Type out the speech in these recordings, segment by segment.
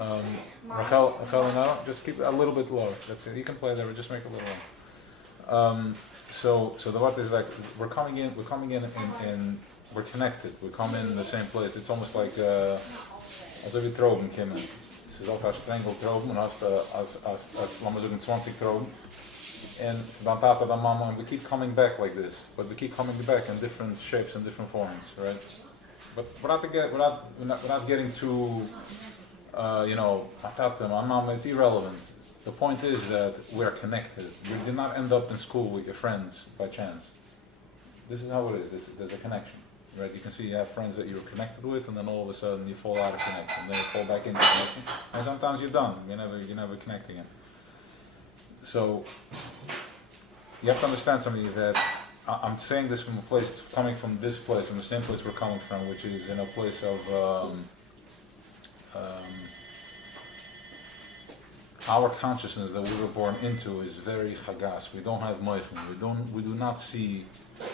Rachel, now, just keep it a little bit lower. That's it. You can play there, but just make it a little lower. So the what is like we're coming in, we're connected. We come in the same place. It's almost like als we Trauben kommen. Es ist auch als Strengel Trauben und als lassen wir sagen 20 Trauben. And dann Tata, dann Mama, and we keep coming back like this, but we keep coming back in different shapes and different forms, right? But without getting too, my Tata, my Mama, it's irrelevant. The point is that we're connected. You did not end up in school with your friends by chance. This is how it is. There's a connection, right? You can see you have friends that you're connected with, and then all of a sudden you fall out of connection. Then you fall back into connection, and sometimes you're done. You're never connecting it. So you have to understand something that I'm saying this from a place coming from this place, from the same place we're coming from, which is in a place of our consciousness that we were born into is very chagas. We don't have moichin. We do not see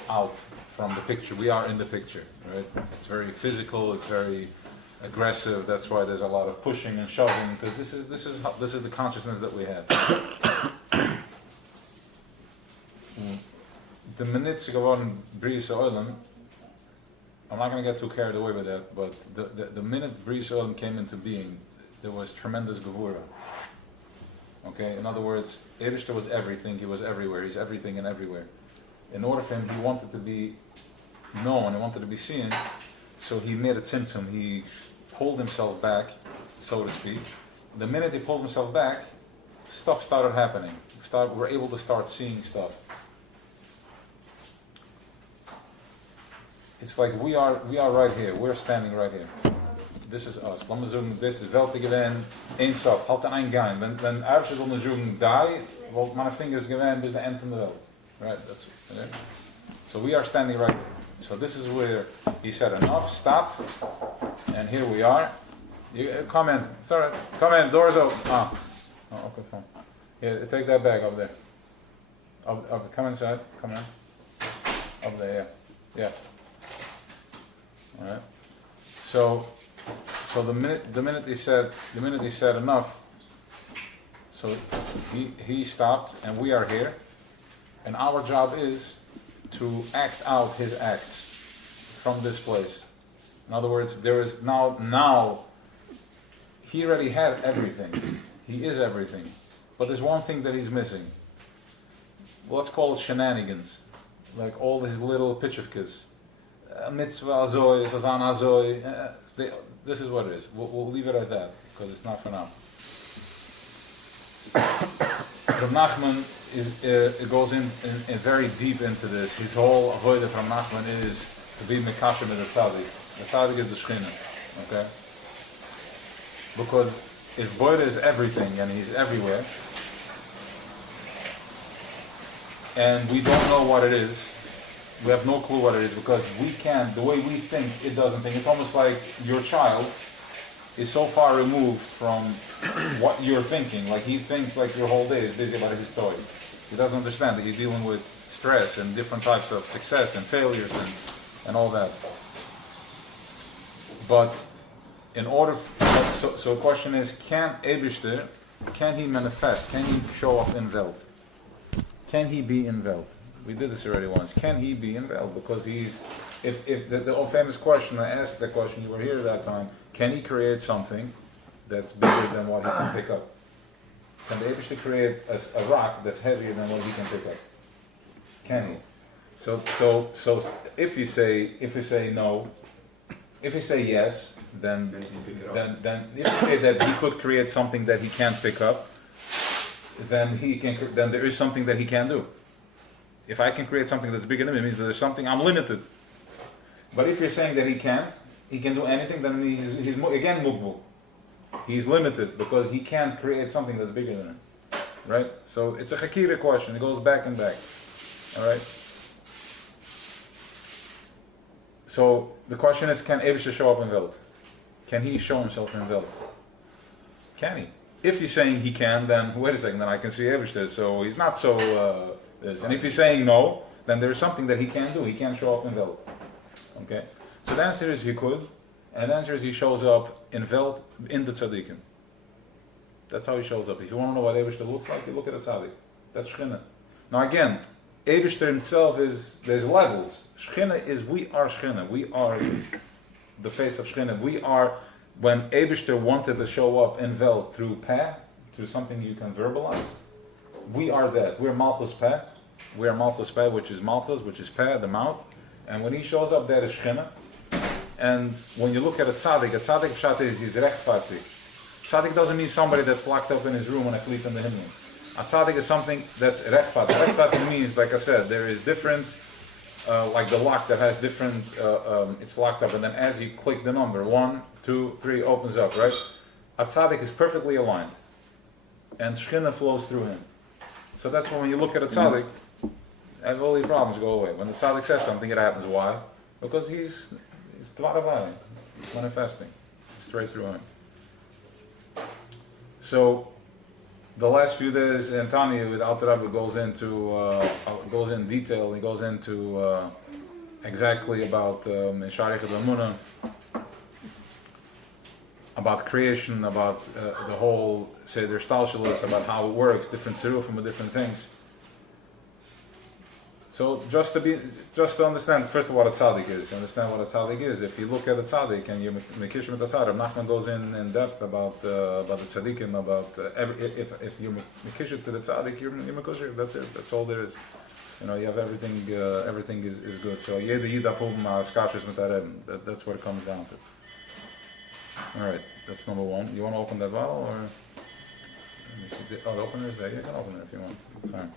out from the picture. We are in the picture, right? It's very physical. It's very aggressive. That's why there's a lot of pushing and shoving, because this is the consciousness that we have. The minute geworden Bris Oilem, I'm not going to get too carried away with that, but the minute Bris Oilem came into being, there was tremendous gevura. Okay, in other words, Eibishter was everything, he was everywhere, he's everything and everywhere. In order for him, he wanted to be known, he wanted to be seen, so he made a tzimtzum, he pulled himself back, so to speak. The minute he pulled himself back, stuff started happening. We're able to start seeing stuff. It's like we are right here. We're standing right here. This is us. Lass mal sagen, this is Welt gewesen, einsaf, halt an eingang. Wenn Erbsche soll sagen, die, weil meine fingers gewesen bis the end von der Welt. Right? That's it. So we are standing right here. So this is where he said enough, stop, and here we are. Come in. Sorry, come in. Doors open. Oh, okay, fine. Yeah, take that bag up there. Come inside. Come in. Up there. Yeah. All right. So the minute he said enough, so he stopped, and we are here, and our job is to act out his acts from this place. In other words, there is now he already had everything. He is everything, but there's one thing that he's missing. Well, let's call it shenanigans, like all his little pitchivkas. Mitzvah azoi, sazan azoi. This is what it is. We'll leave it at that because it's not for now. Rav Nachman it goes in very deep into this. His whole avodah from Nachman is to be mekashem with the tzaddik. The tzaddik is the shchina, okay? Because if Boida is everything and he's everywhere, and we don't know what it is, we have no clue what it is, because we can't, the way we think, it doesn't think. It's almost like your child is so far removed from what you're thinking. Like he thinks like your whole day is busy about his toy. He doesn't understand that you're dealing with stress and different types of success and failures and all that. But in order, so the question is, can he manifest? Can he show up in Welt? Can he be in Welt? We did this already once. Can he be in Welt? Because if the old famous question, I asked the question, you were here at that time, can he create something that's bigger than what he can pick up? Can the Eibishter create a rock that's heavier than what he can pick up? Can he? So if you say no, if you say yes, then if you say that he could create something that he can't pick up, then there is something that he can do. If I can create something that's bigger than me, it means that there's something I'm limited. But if you're saying that he can do anything, then he's again mukbul. He's limited because he can't create something that's bigger than him. Right? So it's a Hakira question. It goes back and back. Alright? So the question is, can Eibishter show up in Welt? Can he show himself in Welt? Can he? If he's saying he can, then wait a second, then I can see Eibishter. So he's not so this. And if he's saying no, then there's something that he can't do. He can't show up in Welt. Okay? So the answer is he could, and the answer is he shows up in Welt in the tzaddikim. That's how he shows up. If you want to know what Eibishter looks like, you look at a tzaddik. That's Shechina. Now again, Eibishter himself there's levels. Shechina is, we are Shechina. We are the face of Shechina. We are, when Eibishter wanted to show up in Welt through Peh, through something you can verbalize, we are that. We're Malchus Peh. We are Malchus Peh, which is Malchus, which is Peh, the mouth. And when he shows up, that is Shechina. And when you look at a tzaddik pshat is, he's rechtvaardig. Tzaddik doesn't mean somebody that's locked up in his room and asleep in the hymnal. A tzaddik is something that's rechtvaardig. Rechtvaardig means, like I said, there is different, like the lock that has different, it's locked up, and then as you click the number, 1, 2, 3, opens up, right? A tzaddik is perfectly aligned. And Shechina flows through him. So that's when you look at a tzaddik, all these problems go away. When the tzaddik says something, it happens. Why? Because he's Dvaravai. He's manifesting straight through him. So the last few days, Antani with Alter Rebbe goes in detail. He goes into exactly about Sharich Emunah, about creation, about the whole Seder Shtalshelus, about how it works, different tzirufim with different things. So just to understand, first of all, what a tzaddik is. You understand what a tzaddik is. If you look at a tzaddik and you mekish with a tzaddik, Nachman goes in depth about the tzaddikim, about if you mekish to the tzaddik, you're mekish. That's it. That's all there is. You know, you have everything. Everything is good. So jeder yidafum skashis mit harem. That's what it comes down to. All right, that's number one. You want to open that bottle, or let me see. Oh, the opener is there. You can open it if you want. Fine.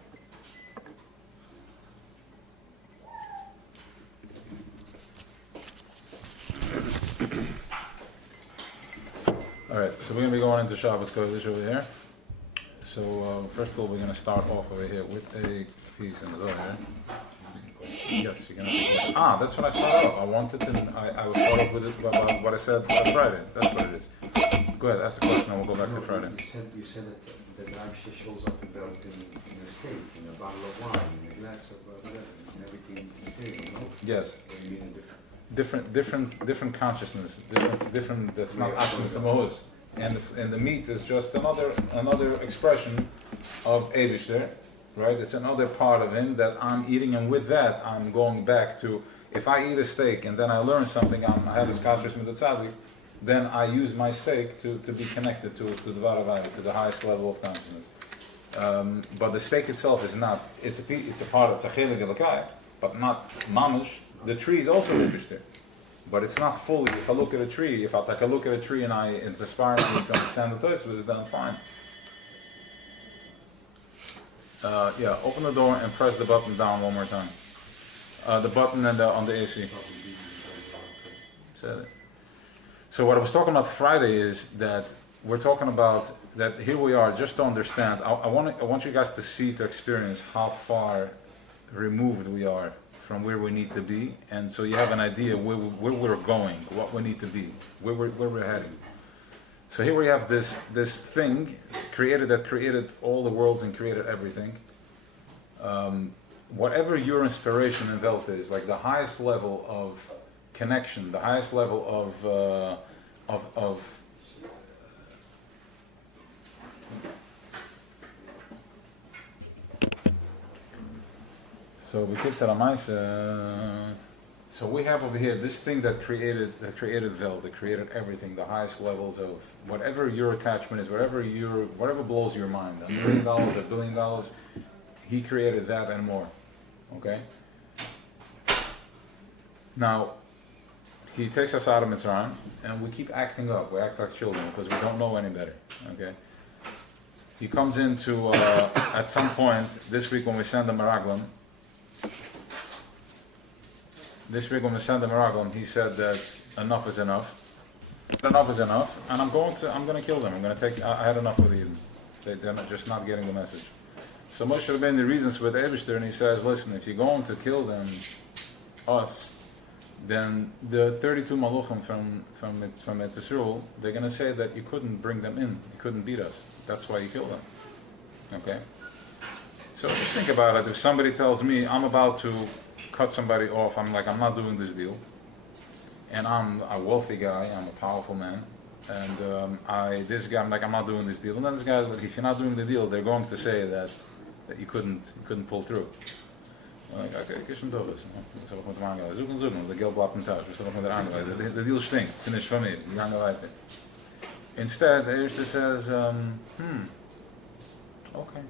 Alright, so we're going to be going into Shabbos Kodesh over here. So first of all, we're going to start off over here with a piece in Zohar. Yes, you can ask a question. That's when I started off. I wanted to, I will start off with it about what I said on Friday. That's what it is. Go ahead, ask the question and we'll go back to Friday. You said that the Ramsha shows up in Belt in a steak, in a bottle of wine, in a glass of whatever, in everything contained, no? Yes. Or you mean Different consciousness, different. That's not Ashmas and Mahuz, and the meat is just another expression of Eibishter, right? It's another part of him that I'm eating, and with that I'm going back to. If I eat a steak and then I learn something, I have this kashrus with the tzaddik, then I use my steak to be connected to the Dvaravai, to the highest level of consciousness. But the steak itself is not. It's a part of Tzachelig Elokai, but not mamish. The tree is also Eibishter, but it's not fully. If I look at a tree, if I take a look at a tree and it's inspiring me to understand the Tosfos, then fine. Open the door and press the button down one more time. The button and on the AC. Said it. So what I was talking about Friday is that we're talking about that here we are, just to understand. I want you guys to see, to experience how far removed we are from where we need to be, and so you have an idea where we're going, what we need to be, where we're heading. So here we have this thing that created all the worlds and created everything. Whatever your inspiration in Welt is, like the highest level of connection, the highest level of so we keep so we have over here this thing that created Welt, that created everything, the highest levels of whatever your attachment is, whatever blows your mind, $1 million, $1 billion, he created that and more. Okay? Now, he takes us out of Mitzrayim, and we keep acting up. We act like children because we don't know any better. Okay? He comes into, at some point, this week when we send the Meraglim, he said that enough is enough. Enough is enough, and I'm going to kill them. I had enough with Eden. They're just not getting the message. So Moshe should have been the reasons with Eibishter, and he says, listen, if you're going to kill them, us, then the 32 Maluchim from Eretz Yisrael, they're going to say that you couldn't bring them in, you couldn't beat us. That's why you killed them. Okay? So just think about it. If somebody tells me I'm about to cut somebody off, I'm not doing this deal, and I'm a wealthy guy, I'm a powerful man, And this guy, I'm like, I'm not doing this deal. And then this guy's like, if you're not doing the deal, they're going to say that you couldn't pull through. I'm like, okay, kishn tovas. So we moeten maar zoeken, de geld blijft in thuis. We zullen met de aangewezen. The deal stinkt. Finish van me. We gaan weiter. Instead, the Eerste says, okay.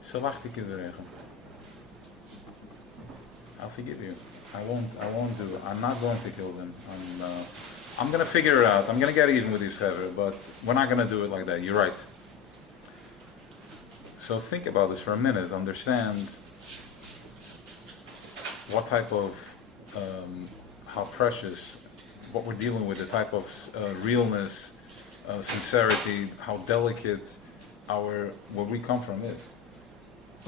So wacht ik even. I'll forgive you. I won't do it. I'm not going to kill them. I'm going to figure it out. I'm going to get even with these chevra, but we're not going to do it like that. You're right. So think about this for a minute. Understand what type of, how precious, what we're dealing with, the type of realness, sincerity, how delicate where we come from is.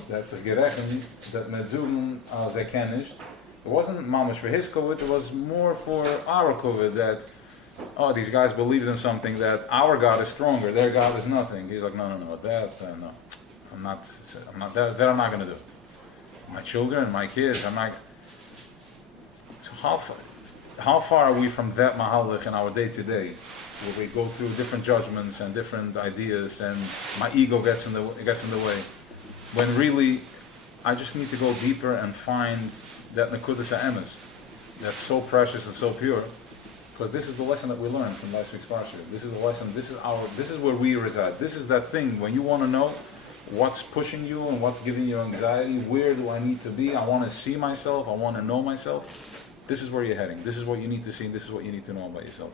That's a gerechen that mezugen they kenished. It wasn't mamash for his COVID, it was more for our COVID that, these guys believed in something that our God is stronger, their God is nothing. He's like, no, no. I'm not, that I'm not going to do. My children, my kids, I'm not. So how far are we from that mahalach in our day to day, where we go through different judgments and different ideas, and my ego gets in the way, when really I just need to go deeper and find that nekudas ha'emes that's so precious and so pure, because this is the lesson that we learned from last week's parsha. This is the lesson. This is where we reside. This is that thing when you want to know what's pushing you and what's giving you anxiety. Where do I need to be? I want to see myself. I want to know myself. This is where you're heading. This is what you need to see. This is what you need to know about yourself.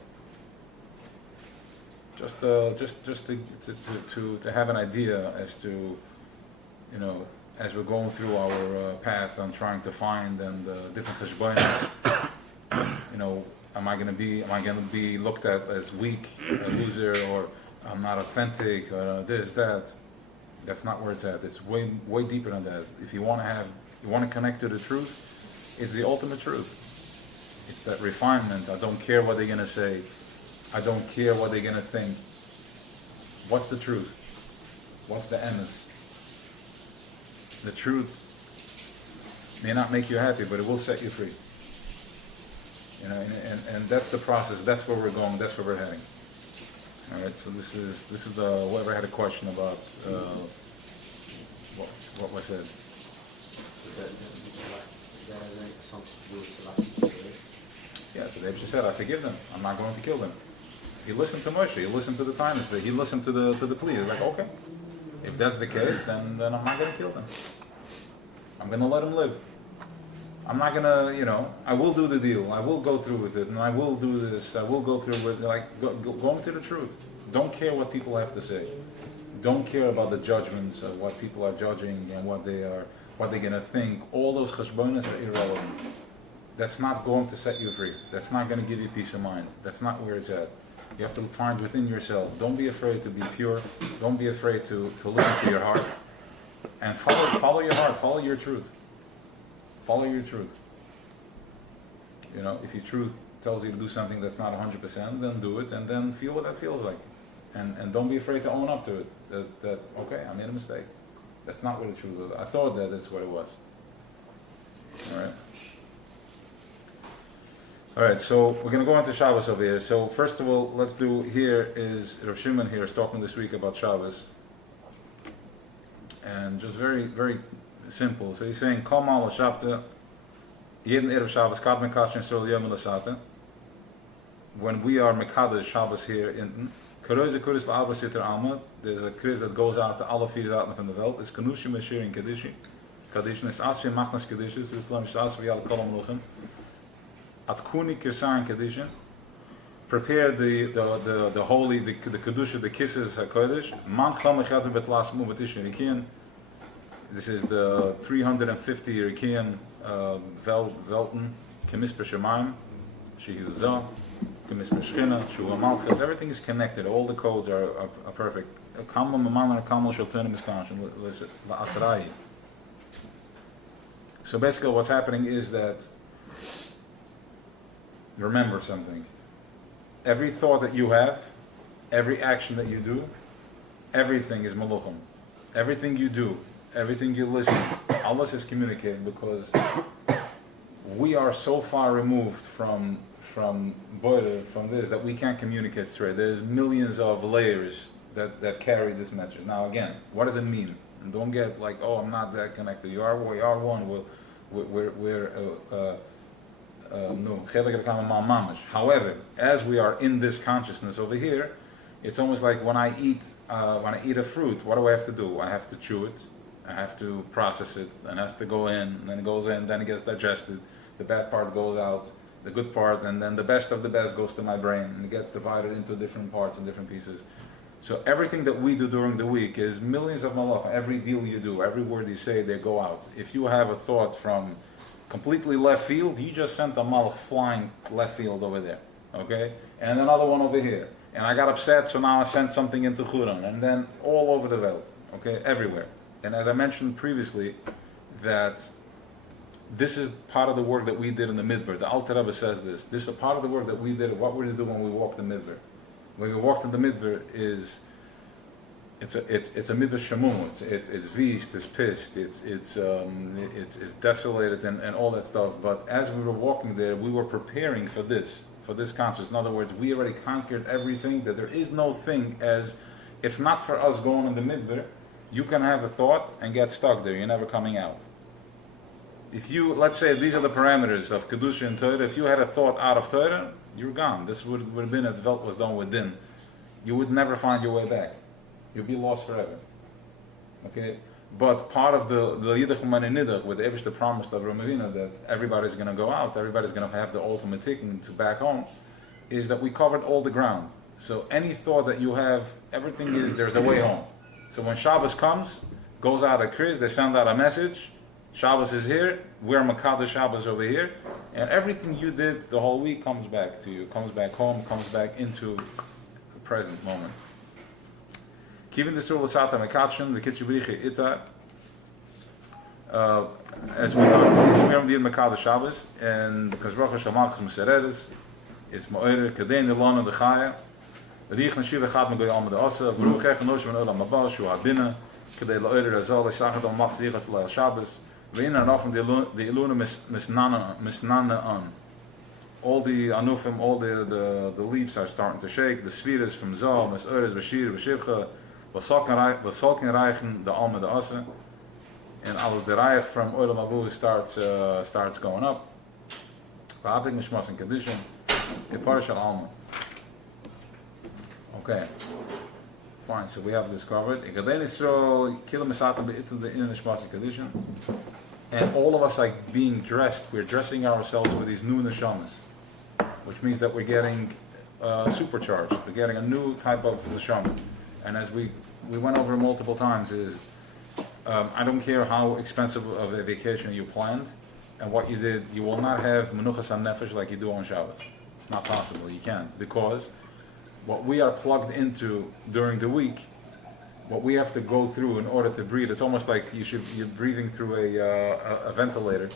Just to have an idea as to, as we're going through our path and trying to find and different cheshbonos, am I going to be looked at as weak, a loser, or I'm not authentic, or this, that? That's not where it's at. It's way deeper than that. If you want to connect to the truth, it's the ultimate truth. It's that refinement. I don't care what they're going to say. I don't care what they're going to think. What's the truth? What's the emes? The truth may not make you happy, but it will set you free. And that's the process. That's where we're going. That's where we're heading. All right. So this is whoever had a question about what was said. Yeah. So David said, I forgive them. I'm not going to kill them. He listened to Moshe. He listened to the times. He listened to the plea. He's like, okay, if that's the case, then I'm not going to kill them. I'm going to let them live. I'm not going to, I will do the deal. I will go through with it, and I will do this. I will go through with going to the truth. Don't care what people have to say. Don't care about the judgments of what people are judging and what they're going to think. All those cheshbonos are irrelevant. That's not going to set you free. That's not going to give you peace of mind. That's not where it's at. You have to find within yourself. Don't be afraid to be pure. Don't be afraid to listen to your heart. And follow your heart. Follow your truth. Follow your truth. If your truth tells you to do something that's not 100%, then do it, and then feel what that feels like. And don't be afraid to own up to it. That okay, I made a mistake. That's not what the truth was. I thought that that's what it was. All right, so we're going to go into Shabbos over here. So first of all, let's do here is Rav Shimon here is talking this week about Shabbos. And just very, very simple. So he's saying, Kol mal l'shabta, jeden erev Shabbos, kad mekashin sol yom l'sata. When we are mekadosh Shabbos here in Karoze Kuris la'alba sitter alma, there's a kris that goes out to alle vier zaten van de welt. It's Kanushim Meshir in Kaddishi. Kaddishi is Asfi Machnas Kaddishi, so Islam is Asfi al Kolam Luchem. At Kuni Kirsain Kaddishi. Prepare the holy, the Kedusha, the kisses HaKodesh. Man Chal Mechatu Betlas Mu V'Tishin Rikian. This is the 350 Rikian Velten, Kemisper Shemaim, Shehi Zah, Kemisper Shchina, Shuva Malchus. Everything is connected. All the codes are perfect. Kamal Maman and Kamal Shaltonim is conscious. La'asrai. So basically what's happening is that remember something. Every thought that you have, every action that you do, everything is maluchim. Everything you do, everything you listen, Allah is communicating, because we are so far removed from from Boiler, from this, that we can't communicate straight. There's millions of layers that carry this message. Now again, what does it mean? And don't get like, oh, I'm not that connected. We are one. No. However, as we are in this consciousness over here, it's almost like when I eat a fruit, what do I have to do? I have to chew it, I have to process it, and it has to go in, and then it goes in, then it gets digested, the bad part goes out, the good part, and then the best of the best goes to my brain, and it gets divided into different parts and different pieces. So everything that we do during the week is millions of malach. Every deal you do, every word you say, they go out. If you have a thought from completely left field, you just sent a malach flying left field over there, okay? And another one over here. And I got upset, so now I sent something into Churan, and then all over the world, okay, everywhere. And as I mentioned previously, that this is part of the work that we did in the Midbar. The Alter Rebbe says this. This is a part of the work that we did. What we do when we walk the Midbar. When we walked in the Midbar it's a Midbar Shamum. It's Vist, it's pissed, it's desolated and all that stuff. But as we were walking there, we were preparing for this consciousness. In other words, we already conquered everything. That there is no thing as, if not for us going in the Midbar, you can have a thought and get stuck there. You're never coming out. If you, let's say, these are the parameters of Kedusha and Torah. If you had a thought out of Torah, you're gone. This would have been if the Welt was done with Din. You would never find your way back. You'll be lost forever. Okay? But part of the Yidach Umani Nidach, with the Eibishter promised of Ramavina that everybody's going to go out, everybody's going to have the ultimate ticket to back home, is that we covered all the ground. So any thought that you have, everything is, there's a way home. So when Shabbos comes, goes out a Kriz, they send out a message, Shabbos is here, we're Makada Shabbos over here, and everything you did the whole week comes back to you, comes back home, comes back into the present moment. Kivin the Surah Sata Mekatchen, the Kitchibriche Ita, as we are being Makada Shabbos, and because Rosh Hashanah Meseredes, it's Mo'er, Kadein Ilana the Chaya, Rich Nashira Chad Megoy Alma the Asa, Baruch Echanosh Ben Olam Mabal, Shu Habina, Kadei La'oder Azal, Sachat Al Max Zichat La'al Shabbos, Ve'ina Anofim the Iluna Misnana An. All the Anufim, all the leaves are starting to shake, the Sfiras from Zal, Mesores, Bashir, Bashivcha, Vasalkin Reichen, the Alma the Asa, and alles the Reich from Olam Abu starts going up. Va'apik Mishmas and Kedushin, Eparish Al Alma. Okay, fine. So we have this covered. And all of us, like being dressed, we're dressing ourselves with these new neshamas, which means that we're getting supercharged. We're getting a new type of neshama. And as we went over multiple times, is I don't care how expensive of a vacation you planned and what you did, you will not have menuchas hanefesh like you do on Shabbos. It's not possible. You can't, because what we are plugged into during the week, what we have to go through in order to breathe, it's almost like you're breathing through a ventilator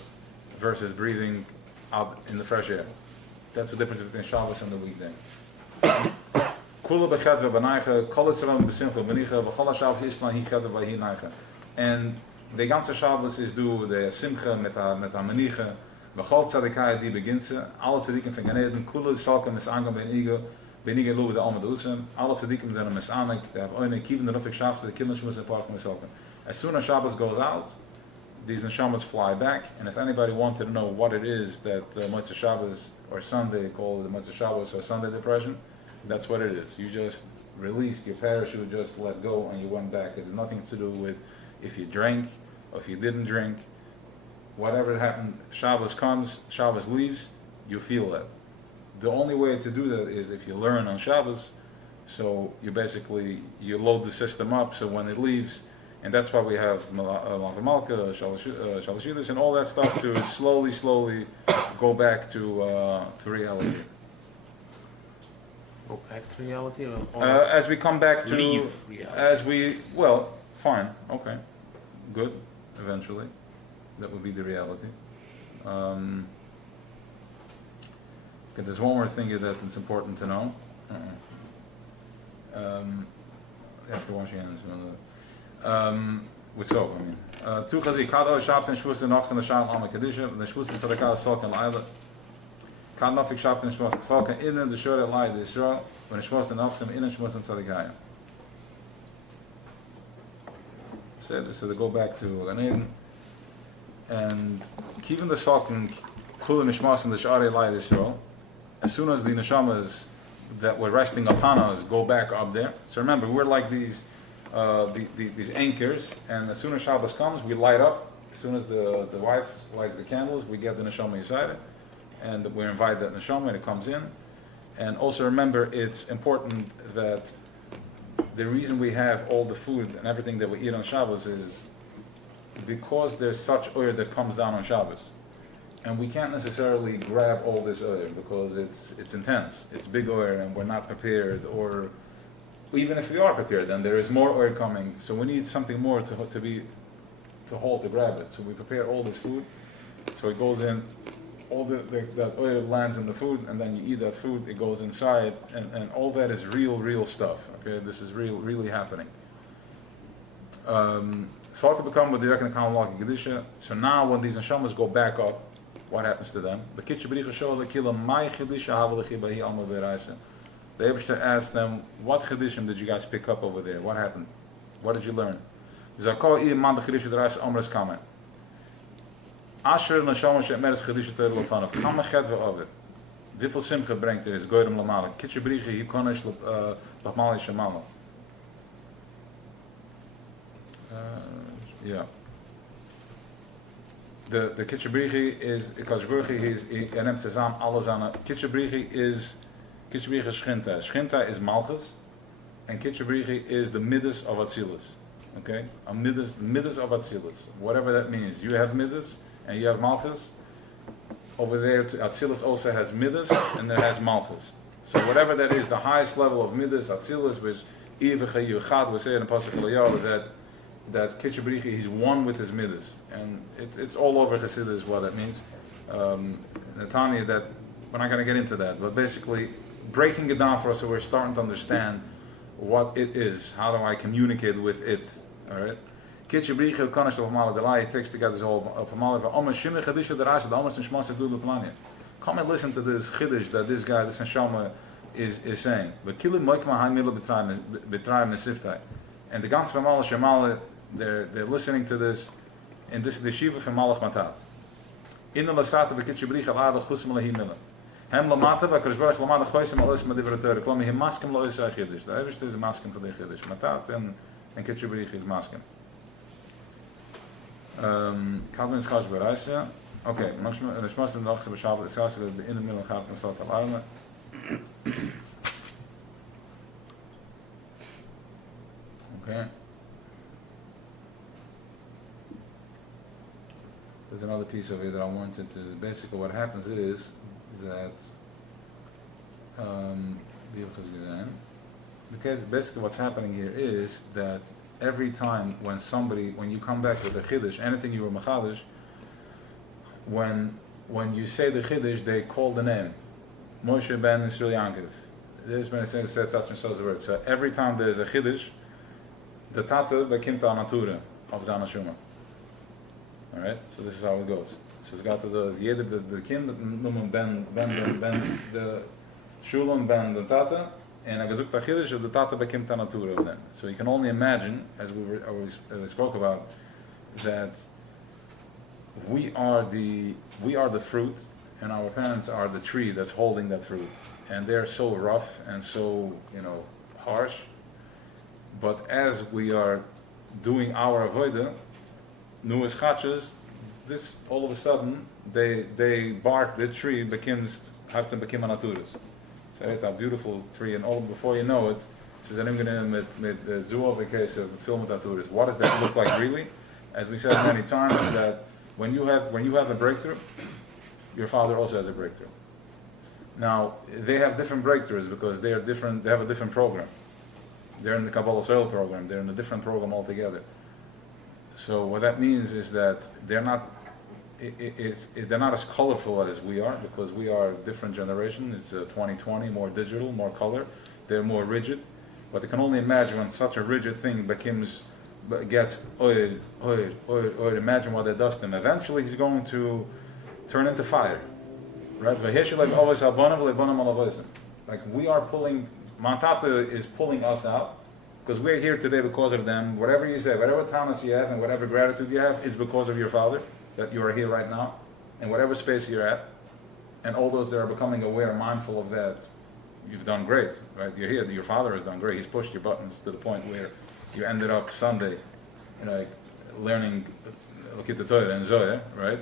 versus breathing out in the fresh air. That's the difference between Shabbos and the weekday. And the ganze Shabbos is do the simcha met a meniche, v'chol tzadikaya di beginse, alle tzadikim van Ganeden, kule salkem is angam ben ego, Benige lobe de alma de usem, alle tzadikim zijn mesanik, they have oine kiven the nufik Shabbos, the kinders must park mesalken. As soon as Shabbos goes out, these neshamas fly back, and if anybody wanted to know what it is that Motzei Shabbos or Sunday called the Motzei Shabbos or Sunday depression, that's what it is. You just released your parachute, just let go, and you went back. It's nothing to do with if you drank or if you didn't drink. Whatever happened, Shabbos comes, Shabbos leaves, you feel that. The only way to do that is if you learn on Shabbos, so you load the system up, so when it leaves, and that's why we have Malka Malka, Shalashidus, and all that stuff to slowly go back to reality. Go back to reality? Or as we come back to... leave reality? Fine, okay, good, eventually. That would be the reality. Okay, there's one more thing here that it's important to know. You have to wash your hands. With soap, I mean. Two chazi kado shabbos and shvus and oxen the sham alma kedisha. The shvus and sadakah salk and laila. Kan nafik shabt in shmos salka in the shore light the Israel when shmos and afsam in shmos and sadigaya. So they go back to Ganin and keeping the salkin kul and shmos and the shore light Israel. As soon as the neshamas that were resting upon us go back up there. So remember, we're like these anchors, and as soon as Shabbos comes, we light up. As soon as the wife lights the candles, we get the neshama inside it, and we invite that neshama, and it comes in. And also remember, it's important that the reason we have all the food and everything that we eat on Shabbos is because there's such oil that comes down on Shabbos. And we can't necessarily grab all this oil because it's intense. It's big oil and we're not prepared, or even if we are prepared, then there is more oil coming. So we need something more to hold to grab it. So we prepare all this food. So it goes in, all that oil lands in the food, and then you eat that food, it goes inside, and all that is real stuff. Okay, this is really happening. So now when these neshamas go back up, what happens to them? The Eibishter asked them, what chiddushim did you guys pick up over there? What happened? What did you learn? Asher neshama she'emeres chiddush teir lofanav. Kama chetve ovet. Wieveel simcha brengt is goyrem lamala. Kitche briege hi konesh lachmali shemala. Yeah. De kitche briege is, because briege is, neemt zusammen alles aan. Kitche briege is Shchinta. Shchinta is Malchus, and Kitche briege is the midas of Atzilus. Okay? A midas of Atzilus. Whatever that means. You have midas, and you have Malchus. Over there, Atzilus also has Midas, and there has Malchus. So whatever that is, the highest level of Midas, Atzilus, which Ivecha Yuchad was saying in Pasuk Eliyahu, that Kitche briege, he's one with his Midas. And it's all over Chassidus what that means. Netanya, that we're not going to get into that, but basically breaking it down for us so we're starting to understand what it is. How do I communicate with it? All right? Kitche briege konesh lofmala delay takes together this whole pamala for almost shimmer chiddush the rasha the almost in shmasa do the plania. Come and listen to this chiddush that this guy, this neshama, is saying. But kilim moikma haimila betrayim nesiftai, and the ganze pamala shemala they're listening to this, and this is the shiva from Malach Matat. In the lasata v'kitche briege alad chusm lehimila. Hem lamata v'krishbarach lamata choisem alis madivrater. Klami him maskim lo isay chiddush. The Eibishter is maskim for the chiddush. Matat and Kitche briege is maskim. Kalvin Schas Bereise. Okay, manchmal in der Schmaß Nacht zu beschaffen, das heißt, in der Mitte gehabt und so alarme. Okay. There's another piece of it that I wanted to. Basically, what happens is that because basically what's happening here is that every time when you come back with the chiddush, anything you were machadish, when you say the chiddush, they call the name Moshe ben Yisrael Yankiv. This ben said such and such a word. So every time there is a chiddush, the tate bekimt an natura of zana shuma. All right. So this is how it goes. So it's got the jeder the kind nummer ben the shulam ben the tate. And I gezoekt achiddush of the tata bekimt an natura of them. So you can only imagine, as we spoke about, that we are the fruit, and our parents are the tree that's holding that fruit, and they're so rough and so harsh. But as we are doing our avodah, nuas chachas, this all of a sudden they bark. The tree becomes bekim anaturas. A beautiful tree, and all before you know it, says I'm going to mit zuo case of film with. What does that look like really? As we said many times, that when you have a breakthrough, your father also has a breakthrough. Now they have different breakthroughs because they are different. They have a different program. They're in the Kabbalah Soil program. They're in a different program altogether. So what that means is that they're not. They're not as colorful as we are, because we are a different generation. It's 2020, more digital, more color. They're more rigid. But you can only imagine when such a rigid thing gets oil. Imagine what it does to him. Eventually he's going to turn into fire. Right? V'heshi like always habonim v'leibonim alavosim. Like we are pulling, Mantata is pulling us out, because we're here today because of them. Whatever you say, whatever talents you have and whatever gratitude you have, it's because of your father, that you are here right now, and whatever space you're at. And all those that are becoming aware, mindful of that, you've done great, right? You're here, your father has done great. He's pushed your buttons to the point where you ended up Sunday, learning Lokita Torah and Zoya, right?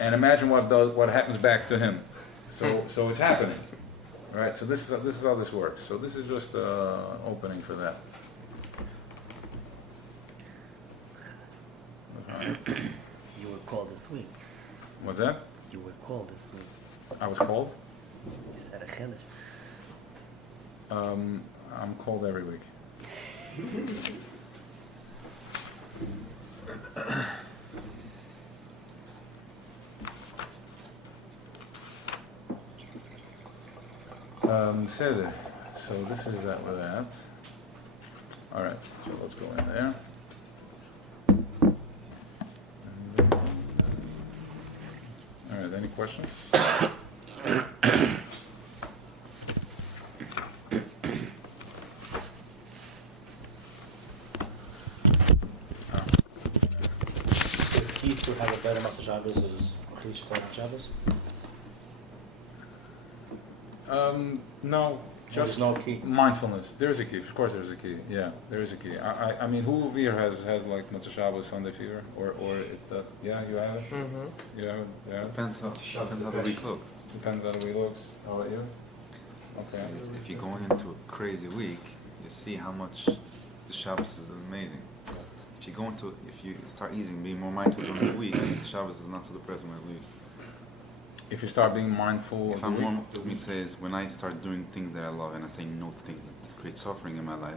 And imagine what happens back to him. So it's happening, right? So this is how this works. So this is just opening for that. You were called this week. What's that? You were called this week. I was called. You said a chiddush. I'm called every week. Seder. So this is that with that. All right. So let's go in there. All right. Any questions? The key to have a better Moshe Shabbos is creation for Shabbos? No, There's just no key. mindfulness. There is a key. Of course, there is a key. Yeah, there is a key. I mean, who over here has like Moshe Shabbos Sunday fever, or if that? Yeah, you have it. Mm-hmm. You have it. Yeah. Depends how the week looks. Depends on the way it looks. How about you? Okay. If you're going into a crazy week, you see how much the Shabbos is amazing. If you start easing, being more mindful during the week, the Shabbos is not so depressing when it leaves. If you start being mindful If of I'm the more, week, me says when I start doing things that I love and I say no to things that create suffering in my life,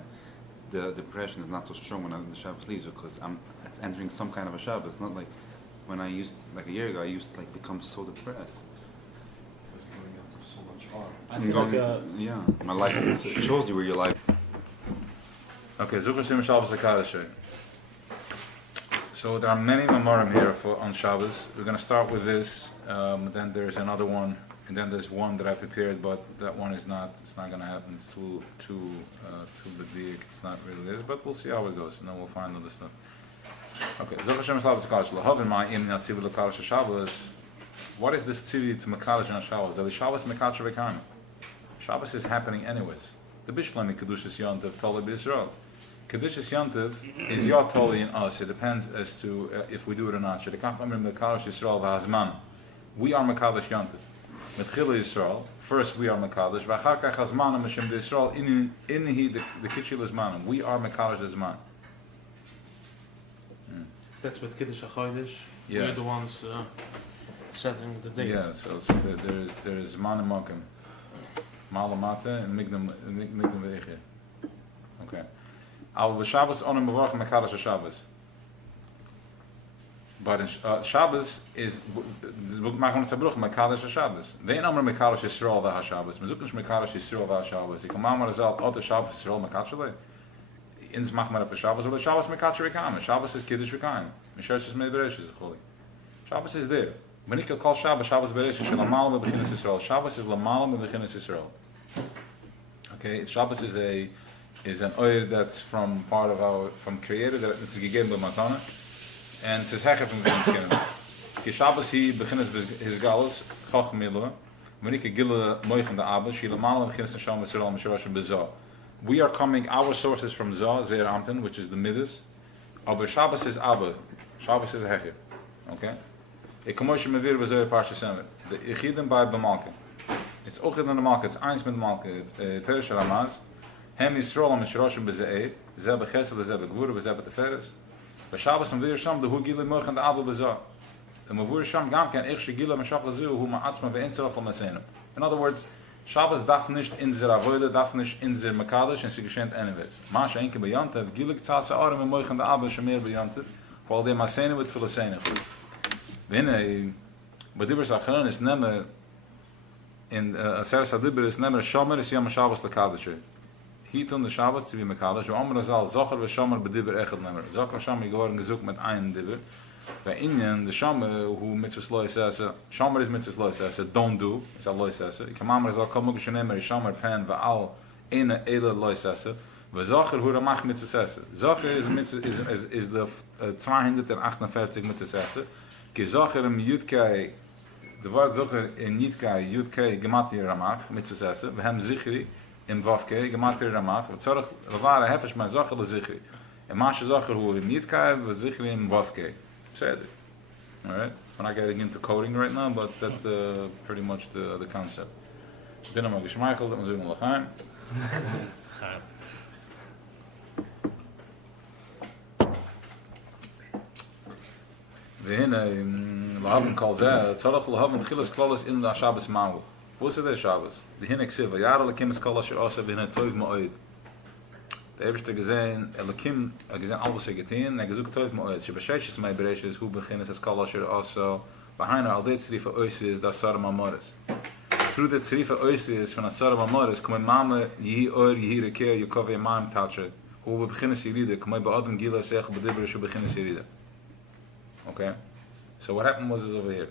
the depression is not so strong when the Shabbos leaves because I'm entering some kind of a Shabbos. It's not like when I used, like a year ago, I used to like become so depressed. Because going out of so much harm. I I'm feel going like yeah, my life, it shows you where your life. okay. Zucher Sim Shabbos Akadashe. So there are many memorim here on Shabbos. We're going to start with this. Then there's another one, and then there's one that I prepared, but that one is not. It's not going to happen. It's too big. It's not really this, but we'll see how it goes, and then we'll find other stuff. Okay. Zucher Sim Shabbos Akadashe. Lahavin Ma Im Natziv L'Kadash Shabbos. What is this tzivit to Mekadosh on Shabbos? The Shabbos Mekadosh V'Kayim. Shabbos is happening anyways. The Bishlami Kedushas Yontiv Tolei B'Yisrael. Kedushas Yontiv is your Tolei in us. It depends as to if we do it or not. Shedekach Amrim Mekadosh Yisrael V'Hazman. We are Mekadosh Yontiv. Metchila Yisrael. First we are Mekadosh. V'Achar Kach Hazman Hashem Yisrael Inhi the Kitchil Hazman. We are Mekadosh Hazman. That's what Kiddush HaChodesh. Yes. We're the ones setting the date. Yeah. So there is Man and Mokim. Malamata and Mignum Veiche. Okay. Al b'Shabbos onu mevorach mekadosh haShabbos. But in Shabbos is machen uns Bruch mekadosh haShabbos. Vein amar mekadosh Yisrael v'haShabbos. Man sucht nicht mekadosh Yisrael v'haShabbos. Ich komme mal gesagt, ot Shabbos Yisrael mekadosh. Ins machen wir auf Shabbos, oder Shabbos mekadosh v'kayim. Shabbos is kiddush v'kayim. Mishesh is mei beresh is choli. Shabbos is there. When ich call Shabbos, Shabbos beresh is lamal mebechinas Yisrael. Shabbos is lamal mebechinas Yisrael. Okay, Shabbos is an oil that's from part of from Creator, that it's gegeben b'matana, and it says hecher from Vinskinim. Ki Shabbos he beginnes his galus chach milah, when ik gila moich in the Abba, she lamal beginnes neshama Yisrael mishorashim bezah. We are coming, our sources from Zah, Zeir Anpin, which is the Midas. Aber Shabbos is Abba, Shabbos is hecher. Okay? Ik kom mevir b'zoy parsha semer. The Ichidim by b'malkin. It's ochid in the malka. It's eins mit malka. Perish Ramaz. Hem Yisrael am Mishroshim b'ze'ed. Zeh b'chesed, zeh b'gvura, zeh b'teferes. B'Shabbos am vir sham, the hu gila moich and the Abba b'zah. The mavur sham gam ken ich shigila mashach lazu hu ma'atzma ve'entzerach l'masenim. In other words, Shabbos darf nicht in zer avoide, darf nicht in zer mekadosh, and sie geschehnt anyways. Masha enke b'yantev, gila k'tzase arim and moich and the Abba shemer b'yantev, while the masenim with filasenim. V'hine, b'dibers achron is nemer, in Aseres HaDibber is nemer shomer is yom Shabbos l'kadosh. Hiet on the Shabbos to be mekadosh, Omer Azal, Zocher v'shomer b'dibber echad nemer. Zocher v'shomer geworden gezoek met ein dibber. By Indian, the Shomer who mitzvahs lo yisasa, Shomer is mitzvahs lo yisasa, don't do, it's a lo yisasa. Kamamar is al kol mugu shenemer, Shomer pen va'al ina eila lo yisasa. V'zocher hu ramach mitzvahs. Zocher is the 248 mitzvahs. Ki zocher im yudkei, the word zocher in yudkei gematri ramach mitzvahs. V'hem zichri in vavkei gematri ramach. V'tzorach lavara hefesh ma zocher le zichri. And Moshe zocher hu in yudkei v'zichri in vavkei. Said it. All right. We're not getting into coding right now, but that's pretty much the concept. Dinamo Gishmeichel, that was in Lachaim. V'hine, Lahavim calls that, Tzarech Lahavim Tchilas Klolos in the Shabbos Mangel. What's it Shabbos? The Hine Ksiv, V'yara Lakim es Kol Asher Asa V'hine Toiv Ma'oid. Der Eberste gesehen, Lakim, gesehen all was getan, gesucht Toiv Ma'oid. Shebasheshis Mei Bereishis, Hu Bechinis es Kol Asher Asa, V'haina al Det Tzrifa Oisis, Da Saram Amoris. Through the Tzrifa Oisis, von Saram Amoris, Kumei Mame, Yehi Or, Yehi Rekeh, Yukove Maim Tatsche, Hu Bechinis Yerida, Kumei Ba'adam Gila Sech, B'dibber Shu Bechinis Yerida. Okay? So what happened was over here.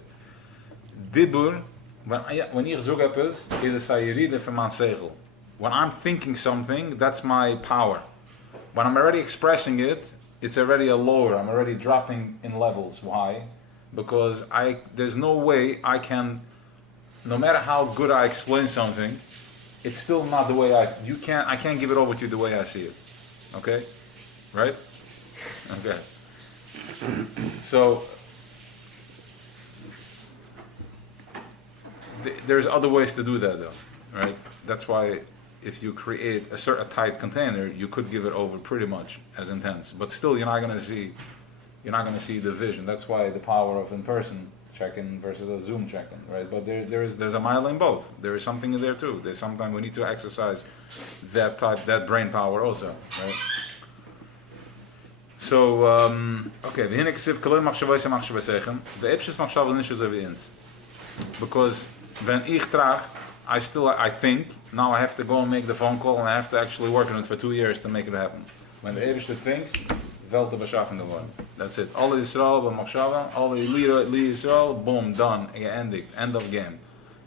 Dibur, when ich zog etwas, is a sayiride for man segel. When I'm thinking something, that's my power. When I'm already expressing it, it's already a lower. I'm already dropping in levels. Why? Because there's no way I can, no matter how good I explain something, it's still not the way I can't give it over to you the way I see it. Okay? Right? Okay. So there's other ways to do that, though, right? That's why if you create a certain tight container, you could give it over pretty much as intense, but still you're not going to see the vision. That's why the power of in-person check-in versus a Zoom check-in, right? But there's a mile in both. There is something in there too. There's sometimes we need to exercise that brain power also, right? So, okay, the Hinek Siv Kaloi Machshavos and Machshavosechem, the Epshus Machshav Nishes of Ins. Because when ich trag, I think, now I have to go and make the phone call and I have to actually work on it for 2 years to make it happen. When the Eberste thinks, Welt te beschaffen geworden. That's it. Alle Yisrael, bei Machshava, alle Li Yisrael, boom, done, endigt, end of game.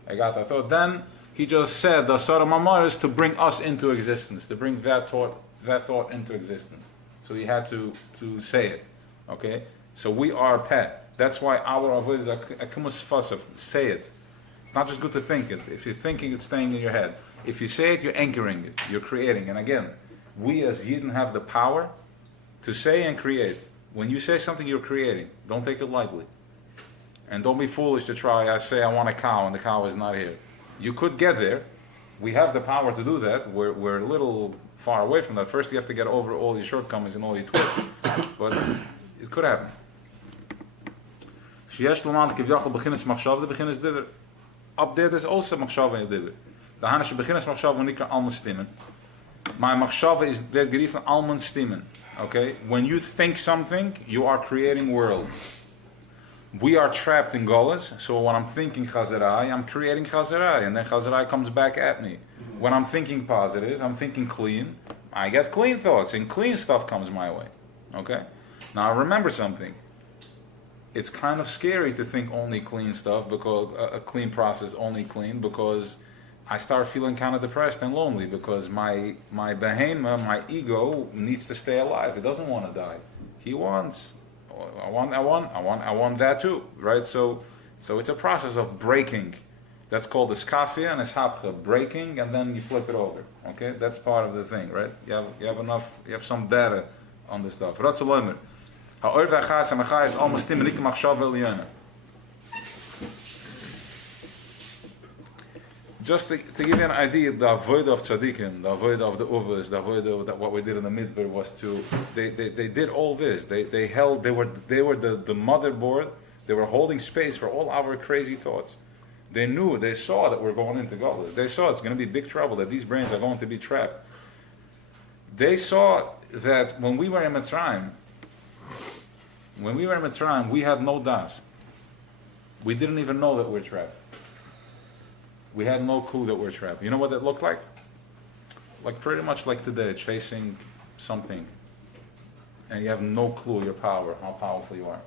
I got that thought. Then, he just said, the Sarah Mamaris, to bring us into existence, to bring that thought into existence. So he had to say it, okay? So we are pet. That's why our avoid is a kumus fasav. Say it. It's not just good to think it. If you're thinking, it's staying in your head. If you say it, you're anchoring it. You're creating. And again, we as Yidden have the power to say and create. When you say something, you're creating. Don't take it lightly. And don't be foolish to try, I say I want a cow, and the cow is not here. You could get there. We have the power to do that. We're a little far away from that. First, you have to get over all your shortcomings and all your twists. But it could happen. Up there, there's also machshava in dibber. The hanische beginnes machshava nikra almen stimmen. My machshava is werd geriefen almen stimmen. Okay, when you think something, you are creating worlds. We are trapped in Golas, so when I'm thinking Chazarai, I'm creating Chazarai, and then Chazarai comes back at me. When I'm thinking positive, I'm thinking clean, I get clean thoughts, and clean stuff comes my way. Okay? Now remember something. It's kind of scary to think only clean stuff, because a clean process, only clean, because I start feeling kind of depressed and lonely, because my behemoth, my ego, needs to stay alive. It doesn't want to die. He wants... I want that too, right? So it's a process of breaking. That's called the skafia and eshapcha, breaking, and then you flip it over. Okay, that's part of the thing, right? You have some data on this stuff. Ratzolomer, ha'or v'achas ha'machai is almost tim rik machshav eliyana. Just to give you an idea, the avoid of tzaddikim, the avoid of the uvas, the avoid of what we did in the midbar was they did all this. They were the motherboard. They were holding space for all our crazy thoughts. They saw that we're going into Galus. They saw it's going to be big trouble, that these brains are going to be trapped. They saw that when we were in Mitzrayim, we had no das. We didn't even know that we're trapped. We had no clue that we're trapped. You know what that looked like? Like pretty much like today, chasing something. And you have no clue your power, how powerful you are.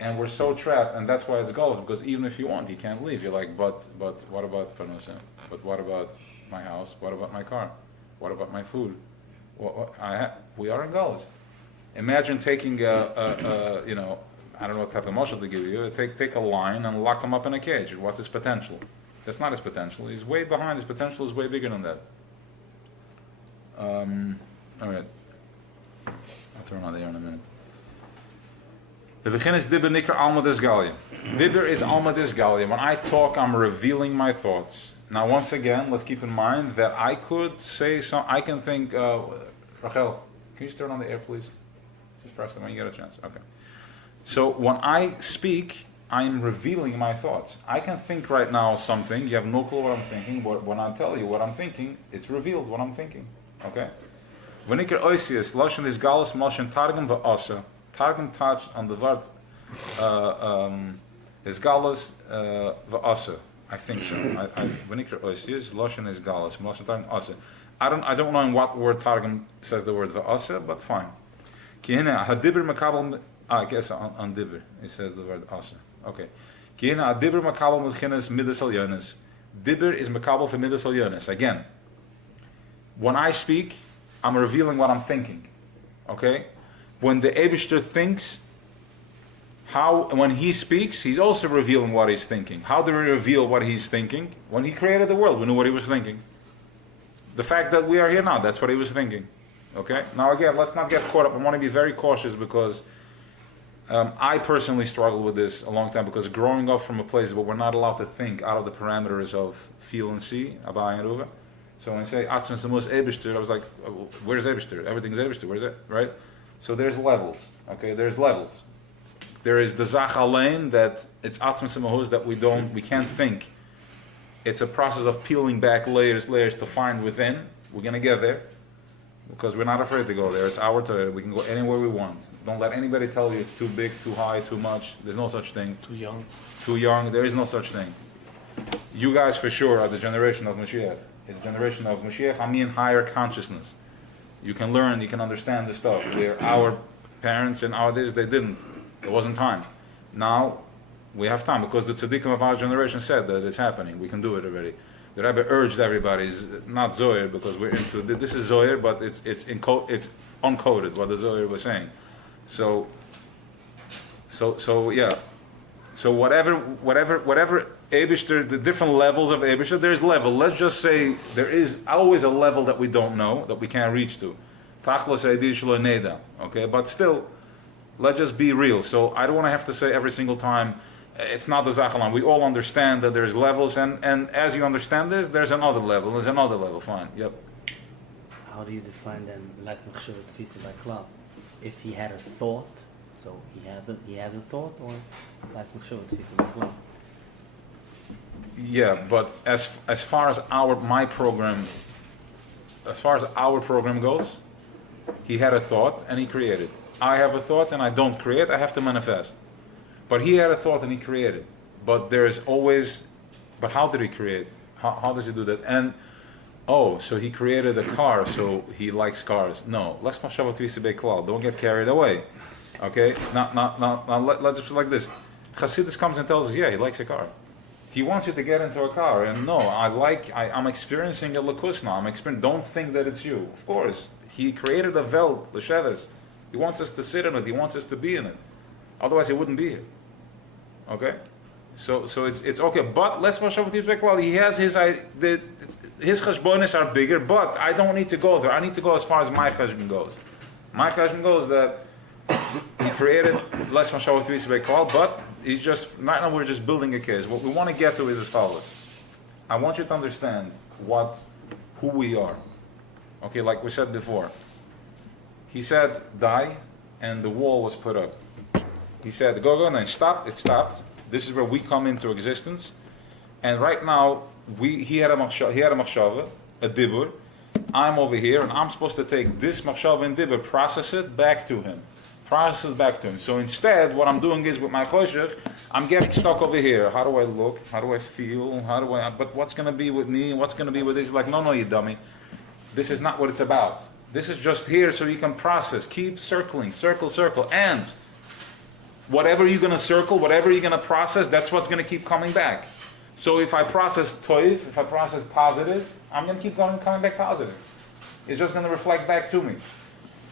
And we're so trapped, and that's why it's Galus, because even if you want, you can't leave. You're like, but what about Parnasa? But what about my house? What about my car? What about my food? We are in Galus. Imagine taking you know, I don't know what type of muscle to give you. Take a lion and lock him up in a cage. What's his potential? That's not his potential. He's way behind. His potential is way bigger than that. All right. I'll turn on the air in a minute. The begin is Dibber Nikra Alma des Gallia. Dibber is Alma des Gallia. When I talk, I'm revealing my thoughts. Now, once again, let's keep in mind that I could say some. I can think. Rachel, can you just turn on the air, please? Just press it when you get a chance. Okay. So when I speak, I'm revealing my thoughts. I can think right now something. You have no clue what I'm thinking. But when I tell you what I'm thinking, it's revealed what I'm thinking. Okay. V'nikra oisius loshen is galus moshen targum v'asa. Targum touched on the word is galus v'asa. I think so. V'nikra oisius loshen is galus moshen targum asa. I don't know in what word targum says the word v'asa, but fine. Ki hina hadibur makabel. I guess on dibur it says the word asa. Okay. Ki hina hadibur makabel m'chinas midas al yonis. Dibur is makabel for midas al yonis. Again, when I speak, I'm revealing what I'm thinking. Okay? When the Eibishter thinks, when he speaks, he's also revealing what he's thinking. How do we reveal what he's thinking? When he created the world, we knew what he was thinking. The fact that we are here now, that's what he was thinking. Okay? Now again, let's not get caught up. I want to be very cautious because I personally struggled with this a long time because growing up from a place where we're not allowed to think out of the parameters of feel and see, Abba and Ruva. So when I say Atzmas Samus Eibishter, I was like, where's Eibishter? Everything's Eibishter. Where's it? Right? So there's levels. Okay, there's levels. There is the Zach Alein that it's Atzmas Samus that we can't think. It's a process of peeling back layers to find within. We're gonna get there because we're not afraid to go there. It's our Torah. We can go anywhere we want. Don't let anybody tell you it's too big, too high, too much. There's no such thing. Too young. Too young. There is no such thing. You guys for sure are the generation of Mashiach. It's a generation of Mashiach, I mean higher consciousness. You can learn, you can understand the stuff. Where our parents and our days, they didn't. There wasn't time. Now, we have time because the tzaddikim of our generation said that it's happening. We can do it already. The Rebbe urged everybody, it's not Zohar because we're into, this is Zohar, but it's uncoded, what the Zohar was saying. So yeah. So whatever Eibishter, the different levels of Eibishter, there's level. Let's just say there is always a level that we don't know, that we can't reach to. Okay, but still, let's just be real. So I don't want to have to say every single time, it's not the Zachalan. We all understand that there's levels, and as you understand this, there's another level, fine, yep. How do you define then Leis Machshavah Tfisa by Klal? If he had a thought, so he has a thought, or Leis Machshavah Tfisa by Klal? Yeah, but as far as our program goes, he had a thought and he created. I have a thought and I don't create, I have to manifest. But he had a thought and he created. But there's always, but how did he create? How does he do that? And, so he created a car, so he likes cars. No, let's don't get carried away. Okay? Now let's just like this. Chassidus comes and tells us, yeah, he likes a car. He wants you to get into a car, and no, I'm experiencing a lakus now. Don't think that it's you. Of course, he created a vel, the Shabbos. He wants us to sit in it. He wants us to be in it. Otherwise, he wouldn't be here. Okay, so it's okay. But let's Moshe Weisz. He has his cheshbonis are bigger, but I don't need to go there. I need to go as far as my cheshbon goes. My cheshbon goes that he created less Moshe Weisz, but he's just, right now we're just building a case. What we want to get to is as follows. I want you to understand who we are. Okay, like we said before. He said, die, and the wall was put up. He said, go, and stop, it stopped. This is where we come into existence. And right now, he had a machshava, a dibur. I'm over here, and I'm supposed to take this machshava and dibur, process it back to him. So instead, what I'm doing is with my choshech, I'm getting stuck over here. How do I look? How do I feel? But what's going to be with me? What's going to be with this? Like, no, you dummy. This is not what it's about. This is just here so you can process. Keep circling, circle. And whatever you're going to circle, whatever you're going to process, that's what's going to keep coming back. So if I process toiv, if I process positive, I'm going to keep coming back positive. It's just going to reflect back to me.